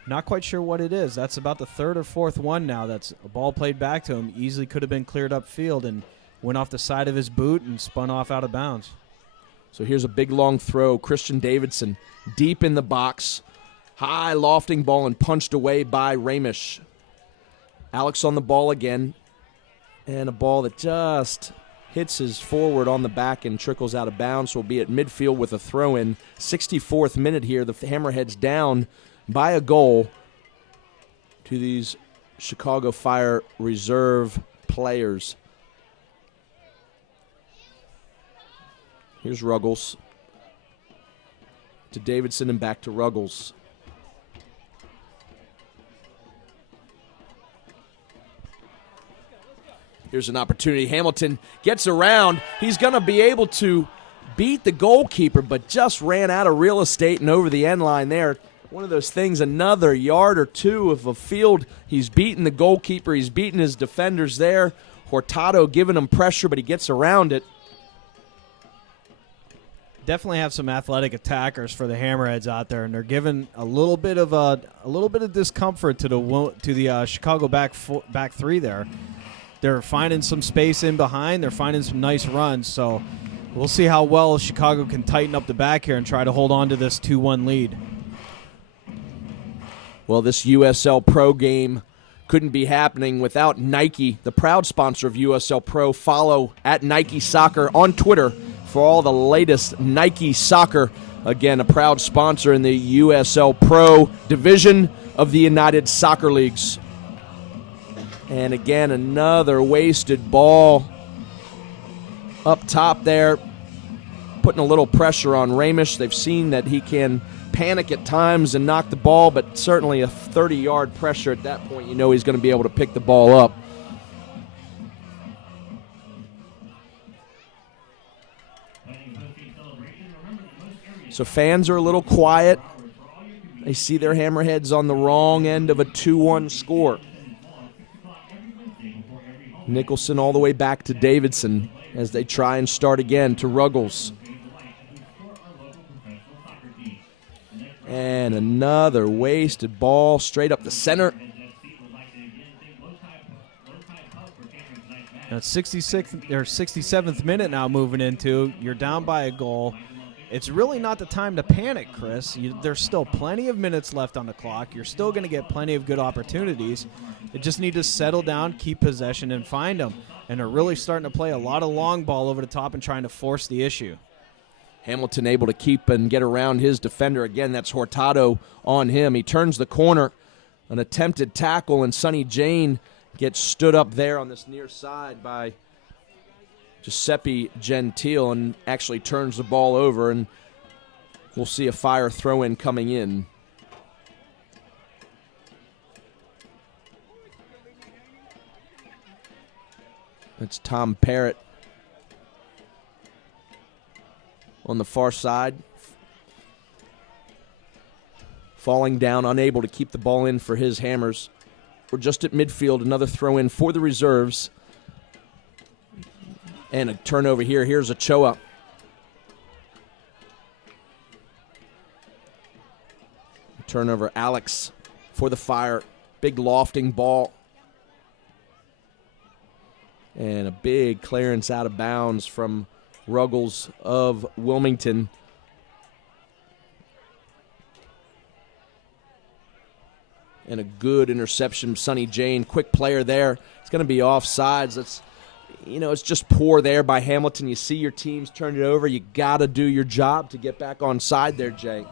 not quite sure what it is. That's about the 3rd or 4th one now. That's a ball played back to him. Easily could have been cleared up field and went off the side of his boot and spun off out of bounds. So here's a big long throw. Christian Davidson deep in the box. High lofting ball and punched away by Ramish. Alex on the ball again. And a ball that just hits his forward on the back and trickles out of bounds. So we'll be at midfield with a throw-in. 64th minute here. The Hammerheads down by a goal to these Chicago Fire reserve players. Here's Ruggles to Davidson and back to Ruggles. Here's an opportunity. Hamilton gets around. He's going to be able to beat the goalkeeper, but just ran out of real estate and over the end line there. One of those things, another yard or two of a field. He's beaten the goalkeeper. He's beaten his defenders there. Hurtado giving him pressure, but he gets around it. Definitely have some athletic attackers for the Hammerheads out there, and they're giving a little bit of discomfort to the Chicago back three there. They're finding some space in behind. They're finding some nice runs. So we'll see how well Chicago can tighten up the back here and try to hold on to this 2-1 lead. Well, this USL Pro game couldn't be happening without Nike, the proud sponsor of USL Pro. Follow at Nike Soccer on Twitter for all the latest Nike Soccer. Again, a proud sponsor in the USL Pro division of the United Soccer Leagues. And again, another wasted ball up top there, putting a little pressure on Ramish. They've seen that he can panic at times and knock the ball, but certainly a 30-yard pressure at that point, you know he's going to be able to pick the ball up. So fans are a little quiet. They see their Hammerheads on the wrong end of a 2-1 score. Nicholson all the way back to Davidson as they try and start again to Ruggles. And another wasted ball straight up the center. Now 66th or 67th minute now moving into. You're down by a goal. It's really not the time to panic, Chris. There's still plenty of minutes left on the clock. You're still going to get plenty of good opportunities. You just need to settle down, keep possession, and find them. And they're really starting to play a lot of long ball over the top and trying to force the issue. Hamilton able to keep and get around his defender. Again, that's Hurtado on him. He turns the corner. An attempted tackle, and Sonny Jane gets stood up there on this near side by Giuseppe Gentile and actually turns the ball over, and we'll see a Fire throw-in coming in. It's Tom Parrott on the far side. Falling down, unable to keep the ball in for his Hammers. We're just at midfield, another throw-in for the reserves. And a turnover here. Here's Ochoa. Turnover, Alex for the Fire. Big lofting ball. And a big clearance out of bounds from Ruggles of Wilmington. And a good interception, Sonny Jane. Quick player there. It's going to be offsides. It's just poor there by Hamilton. You see your teams turn it over. You got to do your job to get back on side there, Jay.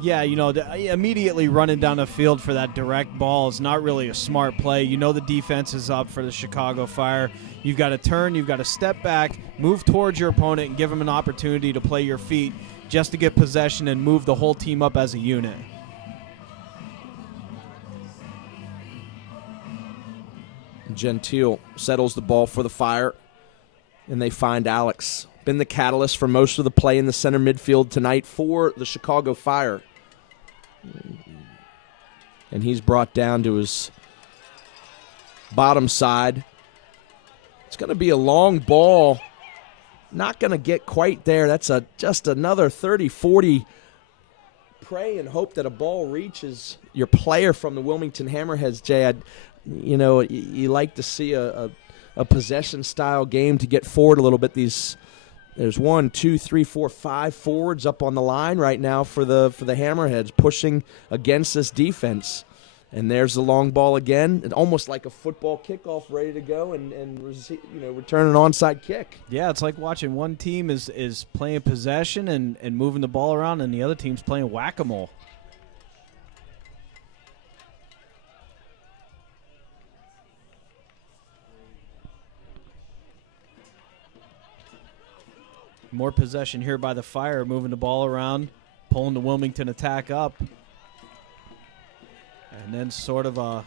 Yeah, immediately running down the field for that direct ball is not really a smart play. The defense is up for the Chicago Fire. You've got to turn, you've got to step back, move towards your opponent, and give them an opportunity to play your feet just to get possession and move the whole team up as a unit. Gentile settles the ball for the Fire, and they find Alex. Been the catalyst for most of the play in the center midfield tonight for the Chicago Fire. And he's brought down to his bottom side. It's going to be a long ball. Not going to get quite there. That's just another 30, 40. Pray and hope that a ball reaches your player from the Wilmington Hammerheads, Jay. You like to see a possession-style game to get forward a little bit. There's 1, 2, 3, 4, 5 forwards up on the line right now for the Hammerheads pushing against this defense. And there's the long ball again, and almost like a football kickoff ready to go and return an onside kick. Yeah, it's like watching one team is playing possession and moving the ball around, and the other team's playing whack-a-mole. More possession here by the Fire, moving the ball around, pulling the Wilmington attack up. And then sort of a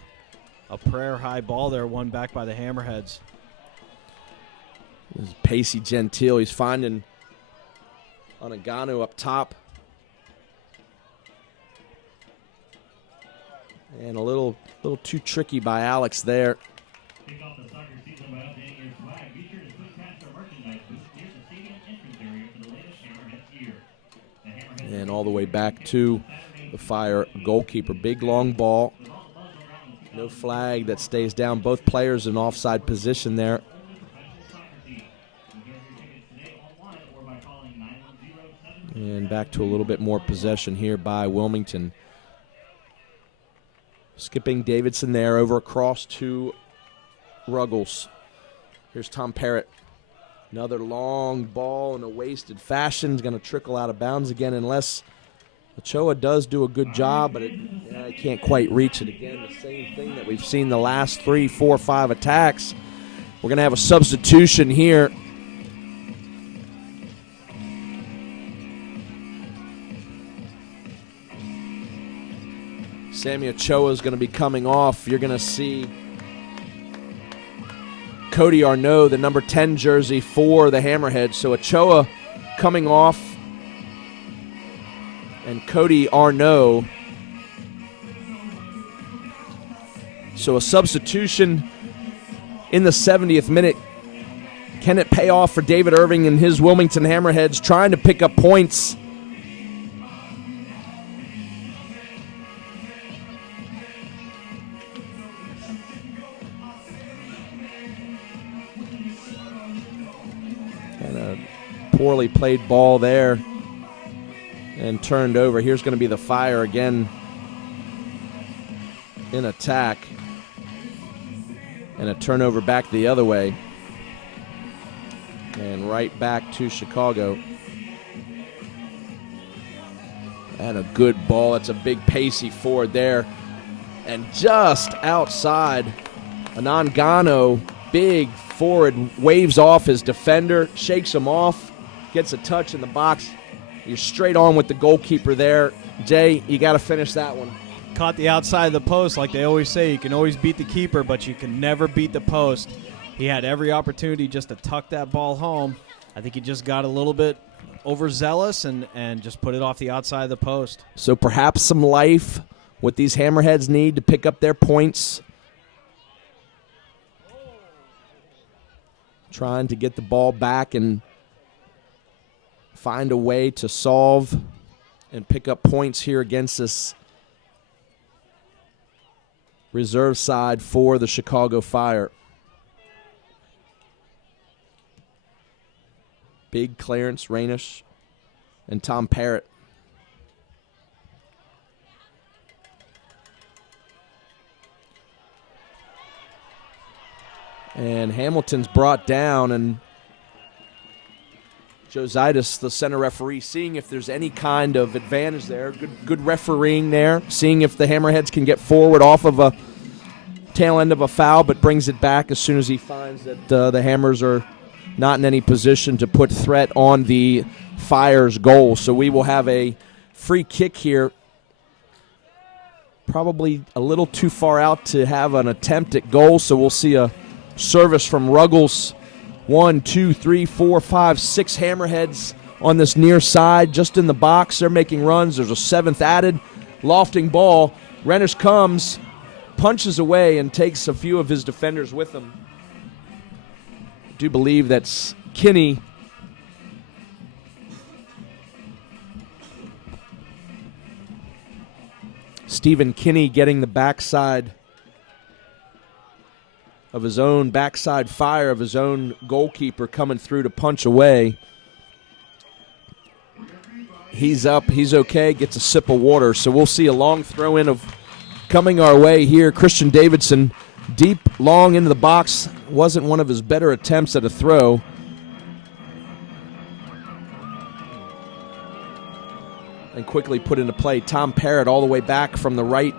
prayer high ball there, won back by the Hammerheads. This is Pacey Gentile. He's finding Onagano up top. And a little too tricky by Alex there. Kick off the soccer season by updating your swag. Be sure to swing past our merchandise booth near the stadium entrance area for the latest Hammerheads gear. The Hammerheads And all the way back to the Fire goalkeeper. Big long ball. No flag that stays down. Both players in offside position there. And back to a little bit more possession here by Wilmington. Skipping Davidson there over across to Ruggles. Here's Tom Parrott. Another long ball in a wasted fashion. Is going to trickle out of bounds again unless Ochoa does do a good job, but it can't quite reach it again. The same thing that we've seen the last 3, 4, 5 attacks. We're going to have a substitution here. Sammy Ochoa is going to be coming off. You're going to see Cody Arnaud, the number 10 jersey for the Hammerheads. So Ochoa coming off, and Cody Arnaud. So a substitution in the 70th minute. Can it pay off for David Irving and his Wilmington Hammerheads trying to pick up points? And a poorly played ball there and turned over. Here's going to be the Fire again in attack. And a turnover back the other way. And right back to Chicago. And a good ball. That's a big pacey forward there. And just outside, Onagano, big forward, waves off his defender, shakes him off, gets a touch in the box. You're straight on with the goalkeeper there. Jay, you got to finish that one. Caught the outside of the post. Like they always say, you can always beat the keeper, but you can never beat the post. He had every opportunity just to tuck that ball home. I think he just got a little bit overzealous and just put it off the outside of the post. So perhaps some life, what these Hammerheads need to pick up their points. Trying to get the ball back and find a way to solve and pick up points here against this reserve side for the Chicago Fire. Big clearance, Rainish and Tom Parrott. And Hamilton's brought down, and Jositis, the center referee, seeing if there's any kind of advantage there. Good refereeing there, seeing if the Hammerheads can get forward off of a tail end of a foul, but brings it back as soon as he finds that the Hammers are not in any position to put threat on the Fire's goal. So we will have a free kick here. Probably a little too far out to have an attempt at goal, so we'll see a service from Ruggles. 1, 2, 3, 4, 5, 6 Hammerheads on this near side, just in the box. They're making runs. There's a 7th added. Lofting ball. Renish comes, punches away, and takes a few of his defenders with him. I do believe that's Kinney. Stephen Kinney getting the backside of his own backside fire of his own goalkeeper coming through to punch away. He's up, he's okay, gets a sip of water. So we'll see a long throw in of coming our way here. Christian Davidson deep, long into the box. Wasn't one of his better attempts at a throw. And quickly put into play. Tom Parrott all the way back from the right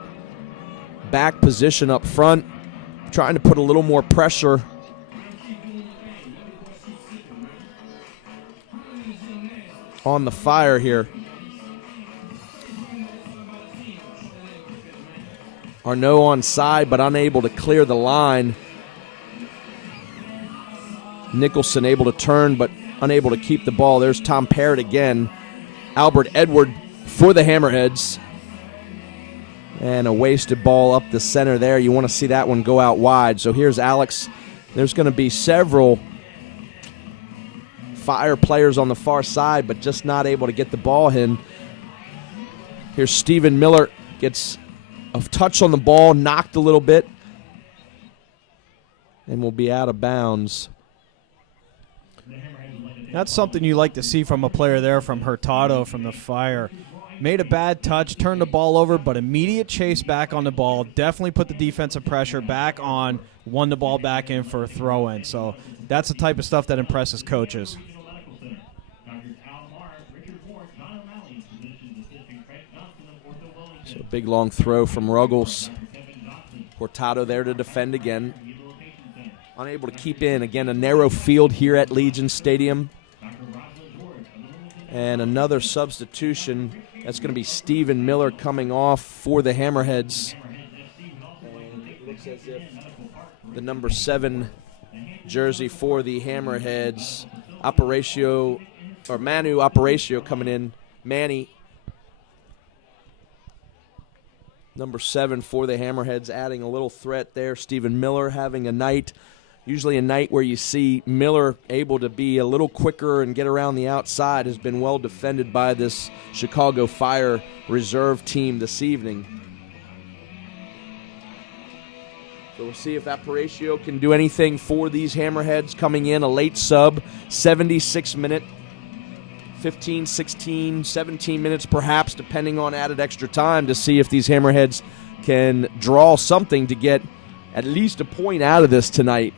back position up front, trying to put a little more pressure on the Fire here. Arnaud on side, but unable to clear the line. Nicholson able to turn, but unable to keep the ball. There's Tom Parrott again. Albert Edward for the Hammerheads. And a wasted ball up the center there. You want to see that one go out wide. So here's Alex. There's going to be several Fire players on the far side, but just not able to get the ball in. Here's Stephen Miller. Gets a touch on the ball, knocked a little bit, and will be out of bounds. That's something you like to see from a player there, from Hurtado from the Fire. Made a bad touch, turned the ball over, but immediate chase back on the ball. Definitely put the defensive pressure back on, won the ball back in for a throw-in. So that's the type of stuff that impresses coaches. So a big long throw from Ruggles. Hurtado there to defend again. Unable to keep in. Again, a narrow field here at Legion Stadium. And another substitution. That's going to be Stephen Miller coming off for the Hammerheads. And it looks as if the number 7 jersey for the Hammerheads, Manu Aparicio coming in. Manny, number 7 for the Hammerheads, adding a little threat there. Stephen Miller having a night. Usually a night where you see Miller able to be a little quicker and get around the outside. Has been well defended by this Chicago Fire reserve team this evening. So we'll see if Aparicio can do anything for these Hammerheads coming in. A late sub, 76-minute, 15, 16, 17 minutes perhaps, depending on added extra time, to see if these Hammerheads can draw something to get at least a point out of this tonight.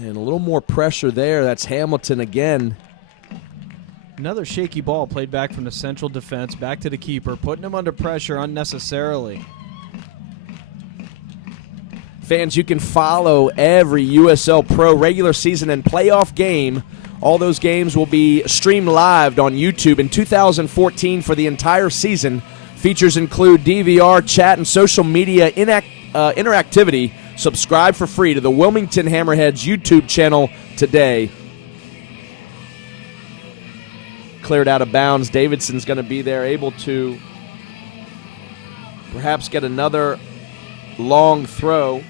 And a little more pressure there. That's Hamilton again. Another shaky ball played back from the central defense, back to the keeper, putting him under pressure unnecessarily. Fans, you can follow every USL Pro regular season and playoff game. All those games will be streamed live on YouTube in 2014 for the entire season. Features include DVR, chat, and social media interactivity. Subscribe for free to the Wilmington Hammerheads YouTube channel today. Cleared out of bounds. Davidson's going to be there, able to perhaps get another long throw.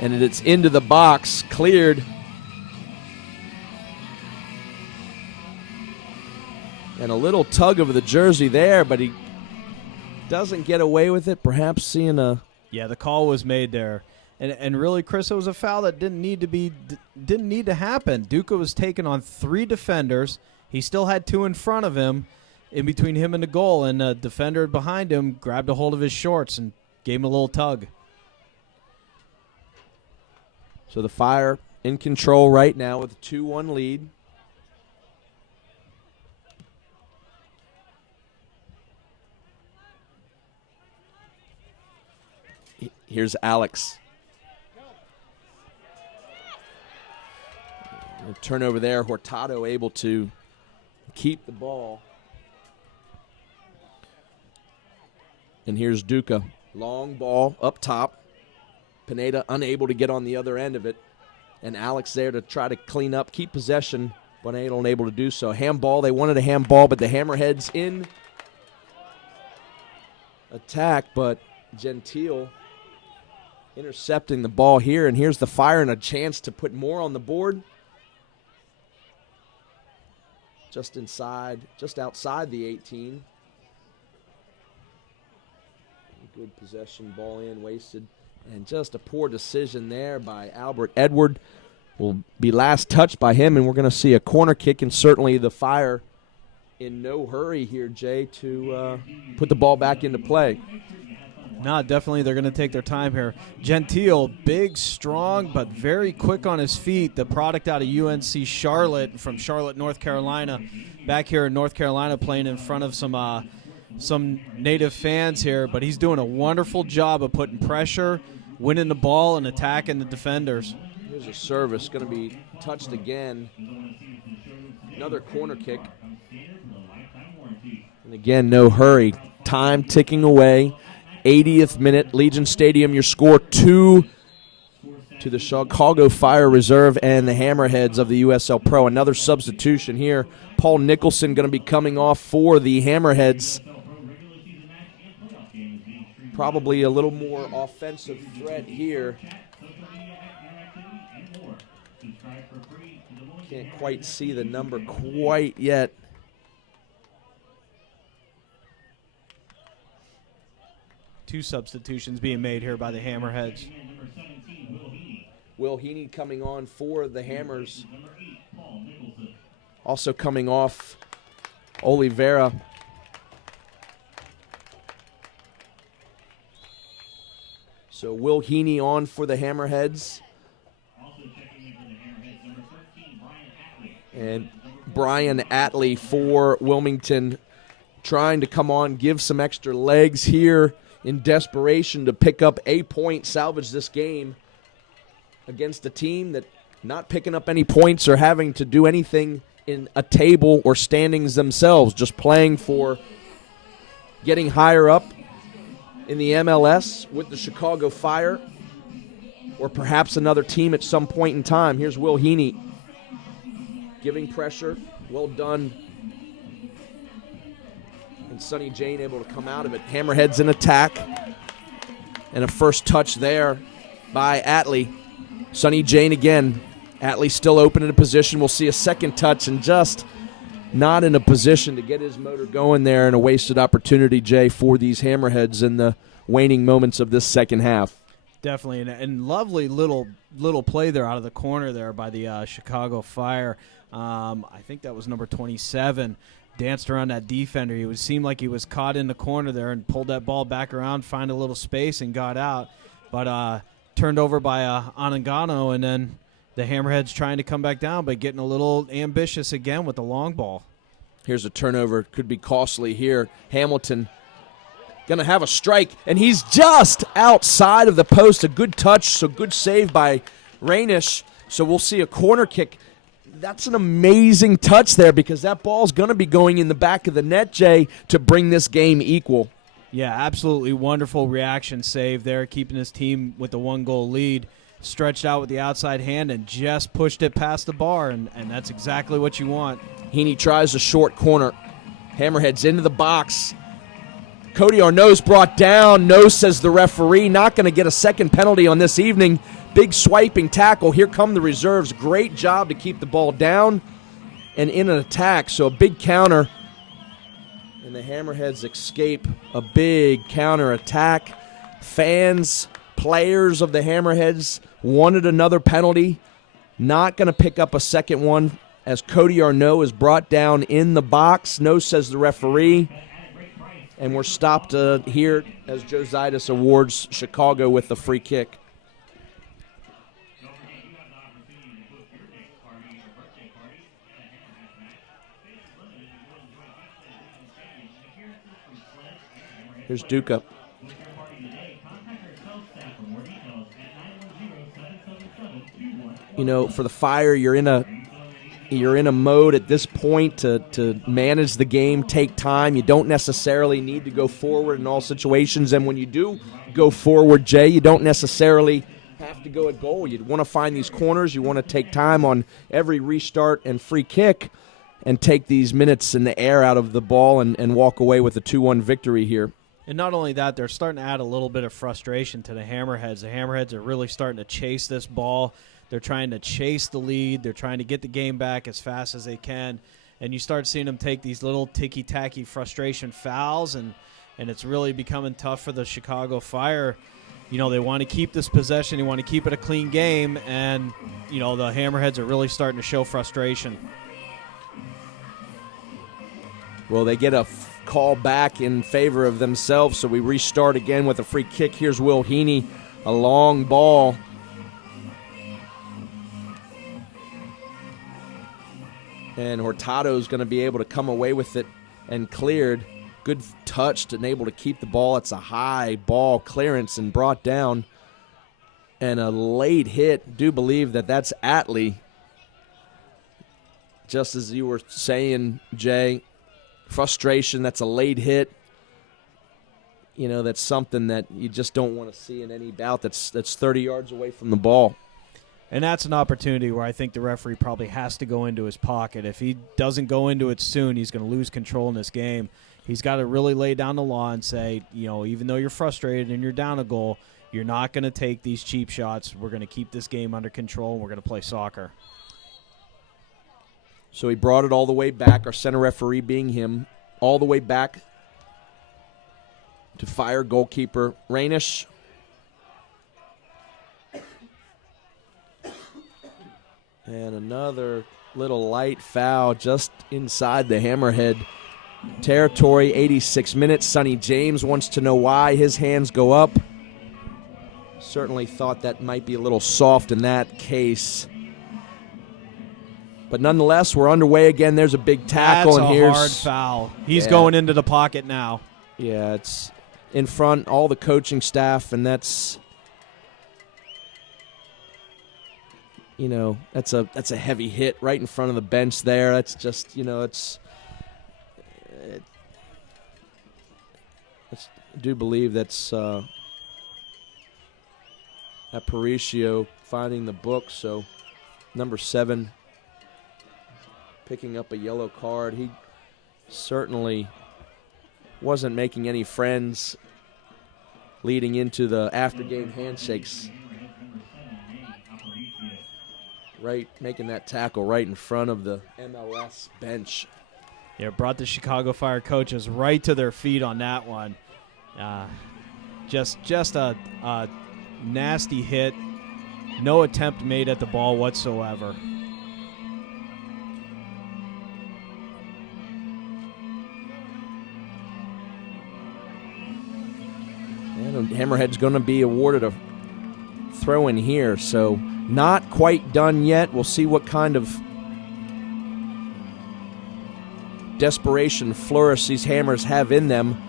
And it's into the box, cleared. And a little tug of the jersey there, but he doesn't get away with it, perhaps seeing a... Yeah, the call was made there. And really, Chris, it was a foul that didn't need to happen. Duca was taken on 3 defenders. He still had 2 in front of him, in between him and the goal, and a defender behind him grabbed a hold of his shorts and gave him a little tug. So the Fire in control right now with a 2-1 lead. Here's Alex. A turnover there. Hurtado able to keep the ball. And here's Duca. Long ball up top. Pineda unable to get on the other end of it. And Alex there to try to clean up, keep possession, but unable to do so. Handball. They wanted a handball, but the Hammerheads in attack, but Gentile intercepting the ball here, and here's the Fire and a chance to put more on the board. Just outside the 18. Good possession, ball in, wasted. And just a poor decision there by Albert Edward. Will be last touched by him, and we're going to see a corner kick, and certainly the Fire in no hurry here, Jay, to put the ball back into play. No, definitely they're going to take their time here. Gentile, big, strong, but very quick on his feet. The product out of UNC Charlotte, from Charlotte, North Carolina. Back here in North Carolina playing in front of some native fans here. But he's doing a wonderful job of putting pressure, winning the ball, and attacking the defenders. Here's a service, going to be touched again. Another corner kick. And again, no hurry. Time ticking away. 80th minute, Legion Stadium, your score 2 to the Chicago Fire Reserve and the Hammerheads of the USL Pro. Another substitution here. Paul Nicholson going to be coming off for the Hammerheads. Probably a little more offensive threat here. Can't quite see the number quite yet. Two substitutions being made here by the Hammerheads. Will Heaney coming on for the Hammers. Also coming off, Oliveira. So Will Heaney on for the Hammerheads. And Brian Atley for Wilmington, trying to come on, give some extra legs here in desperation to pick up a point, salvage this game against a team that not picking up any points or having to do anything in a table or standings themselves, just playing for getting higher up in the MLS with the Chicago Fire or perhaps another team at some point in time. Here's Will Heaney giving pressure. Well done. And Sonny Jane able to come out of it. Hammerheads in attack. And a first touch there by Atley. Sonny Jane again. Atley still open in a position. We'll see a second touch and just not in a position to get his motor going there, and a wasted opportunity, Jay, for these Hammerheads in the waning moments of this second half. Definitely, and lovely little play there out of the corner there by the Chicago Fire. I think that was number 27. Danced around that defender. It would seem like he was caught in the corner there and pulled that ball back around, find a little space, and got out. But turned over by Anangano, and then the Hammerheads trying to come back down, but getting a little ambitious again with the long ball. Here's a turnover. Could be costly here. Hamilton going to have a strike, and he's just outside of the post. A good touch, so good save by Rainish. So we'll see a corner kick. That's an amazing touch there, because that ball's going to be going in the back of the net, Jay, to bring this game equal. Yeah, absolutely wonderful reaction save there, keeping his team with the 1-goal lead. Stretched out with the outside hand and just pushed it past the bar, and that's exactly what you want. Heaney tries a short corner. Hammerheads into the box. Cody Arnaud's brought down. No, says the referee. Not going to get a second penalty on this evening. Big swiping tackle. Here come the reserves. Great job to keep the ball down and in an attack. So a big counter. And the Hammerheads escape a big counter attack. Fans, players of the Hammerheads wanted another penalty. Not going to pick up a second one as Cody Arnaud is brought down in the box. No, says the referee. And we're stopped here as Joe Zaitis awards Chicago with the free kick. Here's Duca. You know, for the Fire, you're in a mode at this point to manage the game, take time. You don't necessarily need to go forward in all situations, and when you do go forward, Jay, you don't necessarily have to go at goal. You want to find these corners. You want to take time on every restart and free kick and take these minutes in the air out of the ball and walk away with a 2-1 victory here. And not only that, they're starting to add a little bit of frustration to the Hammerheads. The Hammerheads are really starting to chase this ball. They're trying to chase the lead. They're trying to get the game back as fast as they can. And you start seeing them take these little ticky-tacky frustration fouls, and it's really becoming tough for the Chicago Fire. You know, they want to keep this possession. They want to keep it a clean game, and, you know, the Hammerheads are really starting to show frustration. Well, they get a call back in favor of themselves, so we restart again with a free kick. Here's Will Heaney, a long ball. And Hurtado's going to be able to come away with it and cleared. Good touch and able to keep the ball. It's a high ball clearance and brought down. And a late hit. Do believe that that's Atlee. Just as you were saying, Jay, frustration, that's a late hit. You know, that's something that you just don't want to see in any bout that's 30 yards away from the ball. And that's an opportunity where I think the referee probably has to go into his pocket. If he doesn't go into it soon, he's going to lose control in this game. He's got to really lay down the law and say, you know, even though you're frustrated and you're down a goal, you're not going to take these cheap shots. We're going to keep this game under control, and we're going to play soccer. So he brought it all the way back, our center referee being him, all the way back to Fire goalkeeper Rainish. And another little light foul just inside the Hammerhead territory. 86 minutes. Sonny James wants to know why. His hands go up. Certainly thought that might be a little soft in that case. But nonetheless, we're underway again. There's a big tackle. That's and a here's hard foul. He's going into the pocket now. Yeah, it's in front, all the coaching staff, and that's, you know, that's a heavy hit right in front of the bench there. That's just, you know, I do believe that's Aparicio finding the book. So number 7 picking up a yellow card. He certainly wasn't making any friends leading into the after-game handshakes. Right, making that tackle right in front of the MLS bench. Yeah, brought the Chicago Fire coaches right to their feet on that one. Just a nasty hit. No attempt made at the ball whatsoever. And Hammerhead's going to be awarded a throw in here, so not quite done yet. We'll see what kind of desperation flourish these Hammers have in them.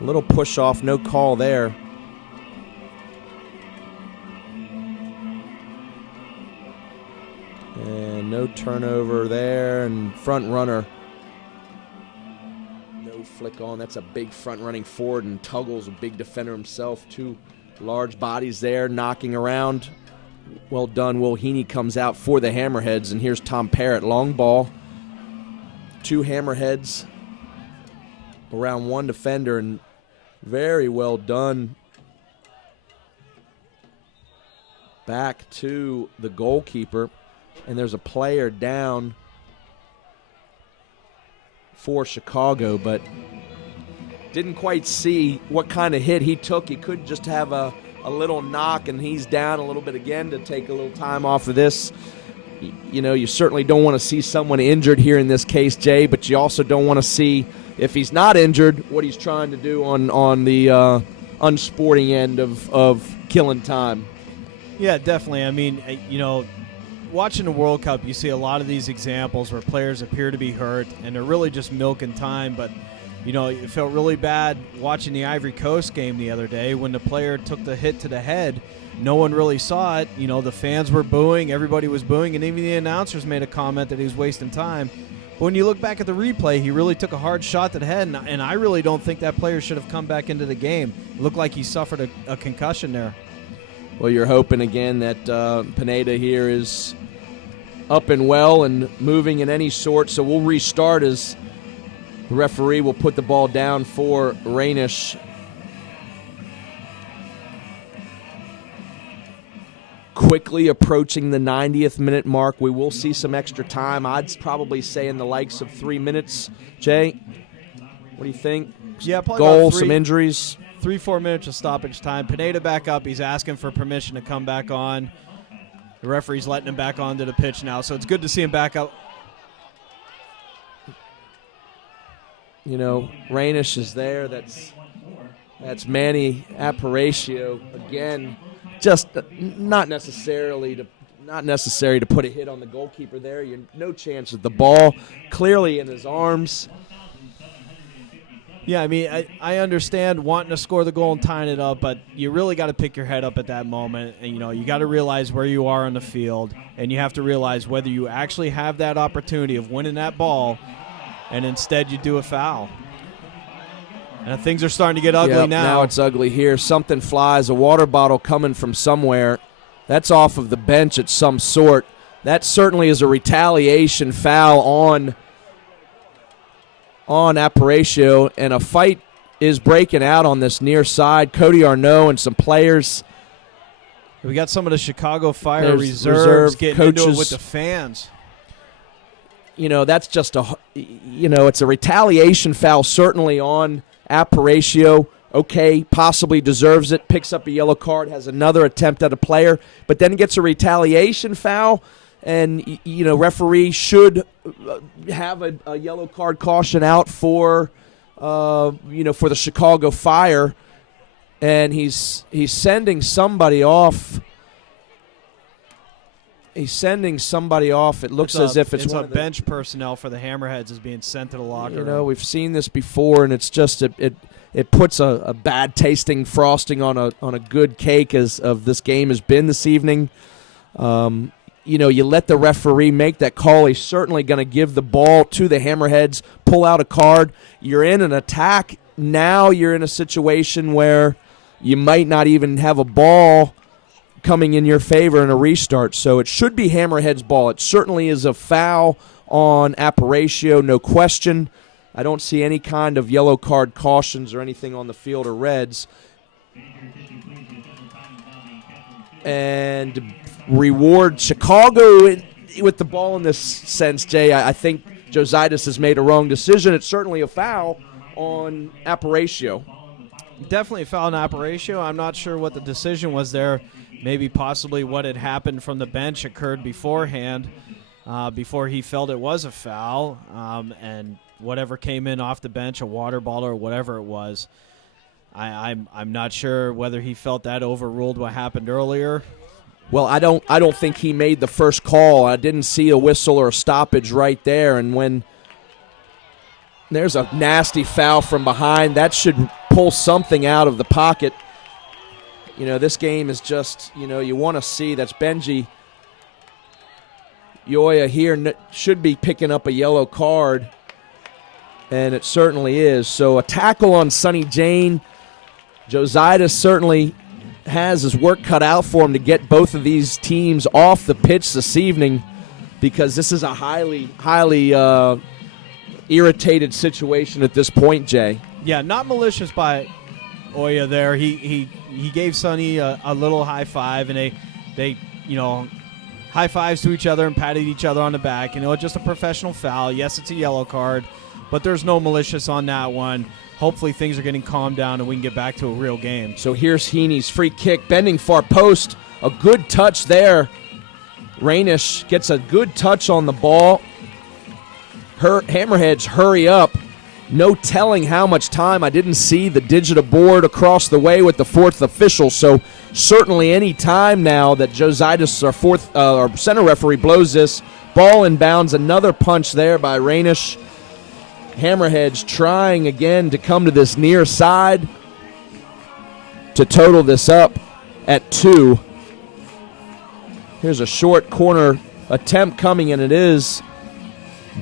A little push off, no call there. And no turnover there, and front runner. No flick on. That's a big front running forward, and Tuggle's a big defender himself. 2 large bodies there knocking around. Well done. Will Heaney comes out for the Hammerheads, and here's Tom Parrott. Long ball. 2 Hammerheads around 1 defender, and very well done. Back to the goalkeeper, and there's a player down for Chicago, but didn't quite see what kind of hit he took. He could just have a little knock, and he's down a little bit again to take a little time off of this. You know, you certainly don't want to see someone injured here in this case, Jay, but you also don't want to see, if he's not injured, what he's trying to do on the unsporting end of killing time. Yeah, definitely. I mean, you know, watching the World Cup, you see a lot of these examples where players appear to be hurt, and they're really just milking time. But, you know, it felt really bad watching the Ivory Coast game the other day when the player took the hit to the head. No one really saw it. You know, the fans were booing, everybody was booing, and even the announcers made a comment that he was wasting time. But when you look back at the replay, he really took a hard shot to the head, and I really don't think that player should have come back into the game. It looked like he suffered a concussion there. Well, you're hoping again that Pineda here is up and well and moving in any sort, so we'll restart as the referee will put the ball down for Rainish. quickly approaching the 90th minute mark. We will see some extra time. I'd probably say in the likes of 3 minutes. Jay, what do you think? Yeah, probably Goal, about some injuries. 3-4 minutes of stoppage time. Pineda back up. He's asking for permission to come back on. The referee's letting him back onto the pitch now, so it's good to see him back up. You know, Rainish is there. That's Manny Aparicio again. Just not necessary to put a hit on the goalkeeper there. No chance of the ball clearly in his arms. Yeah, I mean, I understand wanting to score the goal and tying it up, but you really got to pick your head up at that moment. And, you got to realize where you are on the field, and you have to realize whether you actually have that opportunity of winning that ball, and instead you do a foul. And things are starting to get ugly now. Now it's ugly here. Something flies, a water bottle coming from somewhere. That's off of the bench of some sort. That certainly is a retaliation foul on Aparicio, and a fight is breaking out on this near side. Cody Arnaud and some players. We got some of the Chicago Fire reserves getting coaches into it with the fans. That's just it's a retaliation foul certainly on Aparicio. Okay, possibly deserves it, picks up a yellow card, has another attempt at a player, but then gets a retaliation foul. And, referee should have a yellow card caution out for the Chicago Fire. And he's sending somebody off. He's sending somebody off. It looks as if it's one a bench personnel for the Hammerheads is being sent to the locker room. We've seen this before, and it's just it puts a bad tasting frosting on a good cake of this game has been this evening. You let the referee make that call. He's certainly going to give the ball to the Hammerheads, pull out a card. You're in an attack. Now you're in a situation where you might not even have a ball coming in your favor in a restart. So it should be Hammerheads' ball. It certainly is a foul on Aparicio, no question. I don't see any kind of yellow card cautions or anything on the field or reds. And reward Chicago with the ball in this sense, Jay. I think Jositis has made a wrong decision. It's certainly a foul on Aparicio. Definitely a foul on Aparicio. I'm not sure what the decision was there. Maybe possibly what had happened from the bench occurred beforehand, before he felt it was a foul, and whatever came in off the bench, a water bottle or whatever it was. I'm not sure whether he felt that overruled what happened earlier. Well, I don't think he made the first call. I didn't see a whistle or a stoppage right there. And when there's a nasty foul from behind, that should pull something out of the pocket. This game is just, you want to see. That's Benji Yoya here should be picking up a yellow card, and it certainly is. So a tackle on Sonny Jane. Jositis certainly has his work cut out for him to get both of these teams off the pitch this evening, because this is a highly irritated situation at this point, Jay. Yeah, not malicious by Oya there. He gave Sonny a little high five, and they high fives to each other and patted each other on the back. Just a professional foul. Yes, it's a yellow card, but there's no malicious on that one. Hopefully things are getting calmed down and we can get back to a real game. So here's Heaney's free kick, bending far post. A good touch there. Rainish gets a good touch on the ball. Hammerheads hurry up. No telling how much time. I didn't see the digital board across the way with the fourth official, so certainly any time now that Jositis, our center referee, blows this, ball inbounds. Another punch there by Rainish. Hammerheads trying again to come to this near side to total this up at 2. Here's a short corner attempt coming, and it is.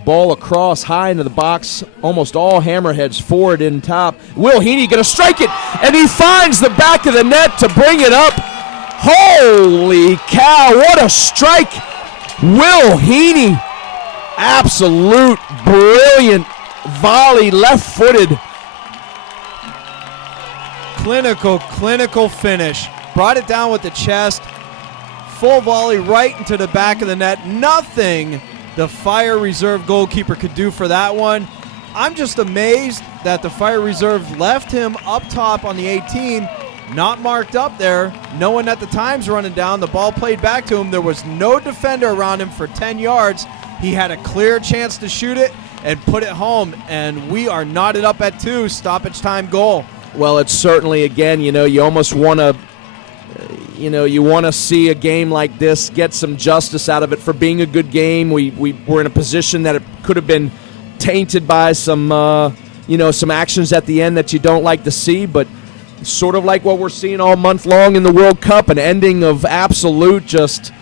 Ball across high into the box. Almost all Hammerheads forward in top. Will Heaney going to strike it, and he finds the back of the net to bring it up. Holy cow, what a strike. Will Heaney, absolute brilliant volley, left-footed. Clinical finish. Brought it down with the chest. full volley right into the back of the net. Nothing the Fire Reserve goalkeeper could do for that one. I'm just amazed that the Fire Reserve left him up top on the 18, not marked up there, knowing that the time's running down. The ball played back to him. There was no defender around him for 10 yards. He had a clear chance to shoot it and put it home, and we are knotted up at 2, stoppage time goal. Well, it's certainly, again, you almost want to, you want to see a game like this, get some justice out of it for being a good game. We were in a position that it could have been tainted by some, some actions at the end that you don't like to see, but sort of like what we're seeing all month long in the World Cup, an ending of absolute just,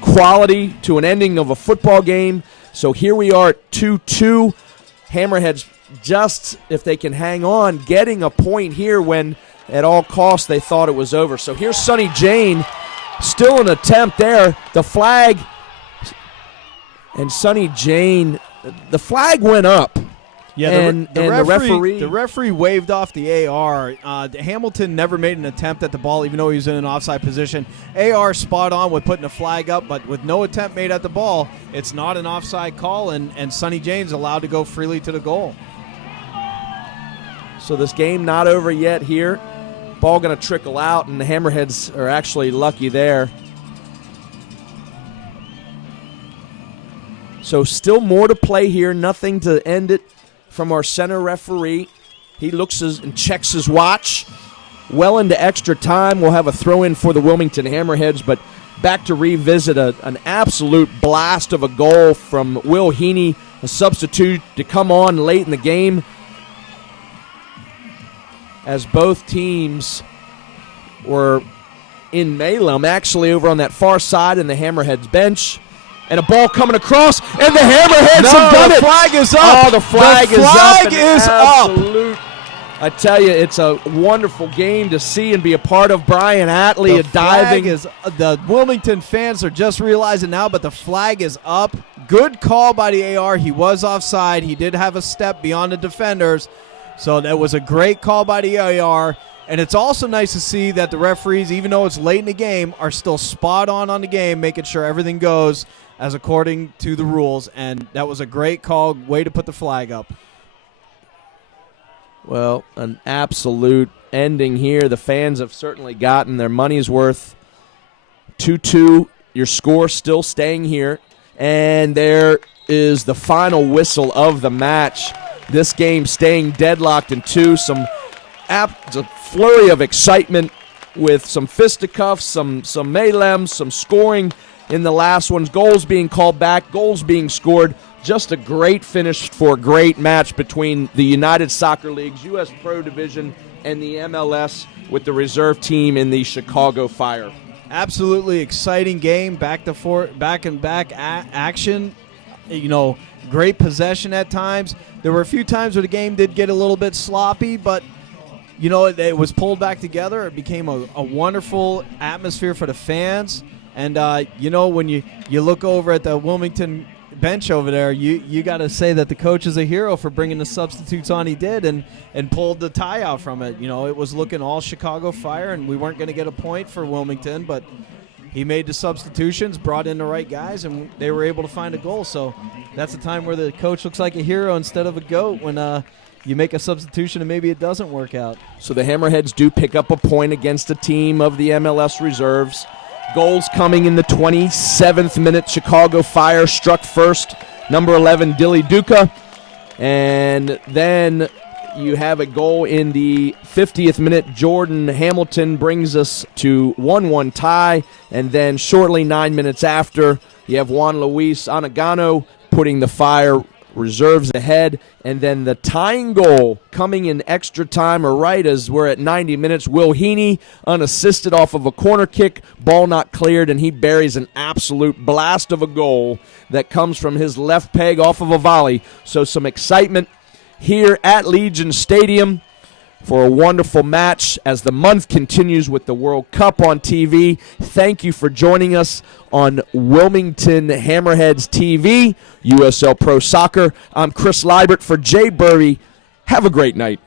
quality to an ending of a football game. So here we are at 2-2. Hammerheads, just if they can hang on, getting a point here when at all costs they thought it was over. So here's Sonny Jane, still an attempt there. The flag, and Sonny Jane, the flag went up. Yeah, and the referee waved off the AR. Hamilton never made an attempt at the ball, even though he was in an offside position. AR spot on with putting the flag up, but with no attempt made at the ball, it's not an offside call, and Sonny Jane's allowed to go freely to the goal. So this game not over yet here. Ball going to trickle out, and the Hammerheads are actually lucky there. So still more to play here, nothing to end it from our center referee. He looks and checks his watch. Well into extra time. We'll have a throw-in for the Wilmington Hammerheads, but back to revisit an absolute blast of a goal from Will Heaney, a substitute to come on late in the game, as both teams were in melee. I'm actually over on that far side in the Hammerheads bench. And a ball coming across, and the Hammerheads have done it. The flag is up. Oh, the flag is up. The flag is up. I tell you, it's a wonderful game to see and be a part of. Brian Atley diving. The Wilmington fans are just realizing now, but the flag is up. Good call by the AR. He was offside. He did have a step beyond the defenders. So that was a great call by the AR. And it's also nice to see that the referees, even though it's late in the game, are still spot on the game, making sure everything goes as according to the rules. And that was a great call, way to put the flag up. Well, an absolute ending here. The fans have certainly gotten their money's worth. 2-2, your score still staying here. And there is the final whistle of the match. This game staying deadlocked in 2. A flurry of excitement with some fisticuffs, some melems, some scoring in the last ones, goals being called back, goals being scored. Just a great finish for a great match between the United Soccer League's U.S. Pro Division and the MLS with the reserve team in the Chicago Fire. Absolutely exciting game, back and back action. Great possession at times. There were a few times where the game did get a little bit sloppy, but it was pulled back together. It became a wonderful atmosphere for the fans. And, when you look over at the Wilmington bench over there, you got to say that the coach is a hero for bringing the substitutes on he did and pulled the tie out from it. It was looking all Chicago Fire, and we weren't going to get a point for Wilmington, but he made the substitutions, brought in the right guys, and they were able to find a goal. So that's a time where the coach looks like a hero instead of a goat when you make a substitution and maybe it doesn't work out. So the Hammerheads do pick up a point against a team of the MLS reserves. Goals coming in the 27th minute. Chicago Fire struck first. Number 11, Dilly Duca. And then you have a goal in the 50th minute. Jordan Hamilton brings us to 1-1 tie. And then shortly 9 minutes after, you have Juan Luis Anagano putting the Fire reserves ahead. And then the tying goal coming in extra time, or right as we're at 90 minutes, Will Heaney unassisted off of a corner kick, ball not cleared, and he buries an absolute blast of a goal that comes from his left peg off of a volley. So some excitement here at Legion Stadium for a wonderful match as the month continues with the World Cup on TV. Thank you for joining us on Wilmington Hammerheads TV, USL Pro Soccer. I'm Chris Liebert for Jay Burry. Have a great night.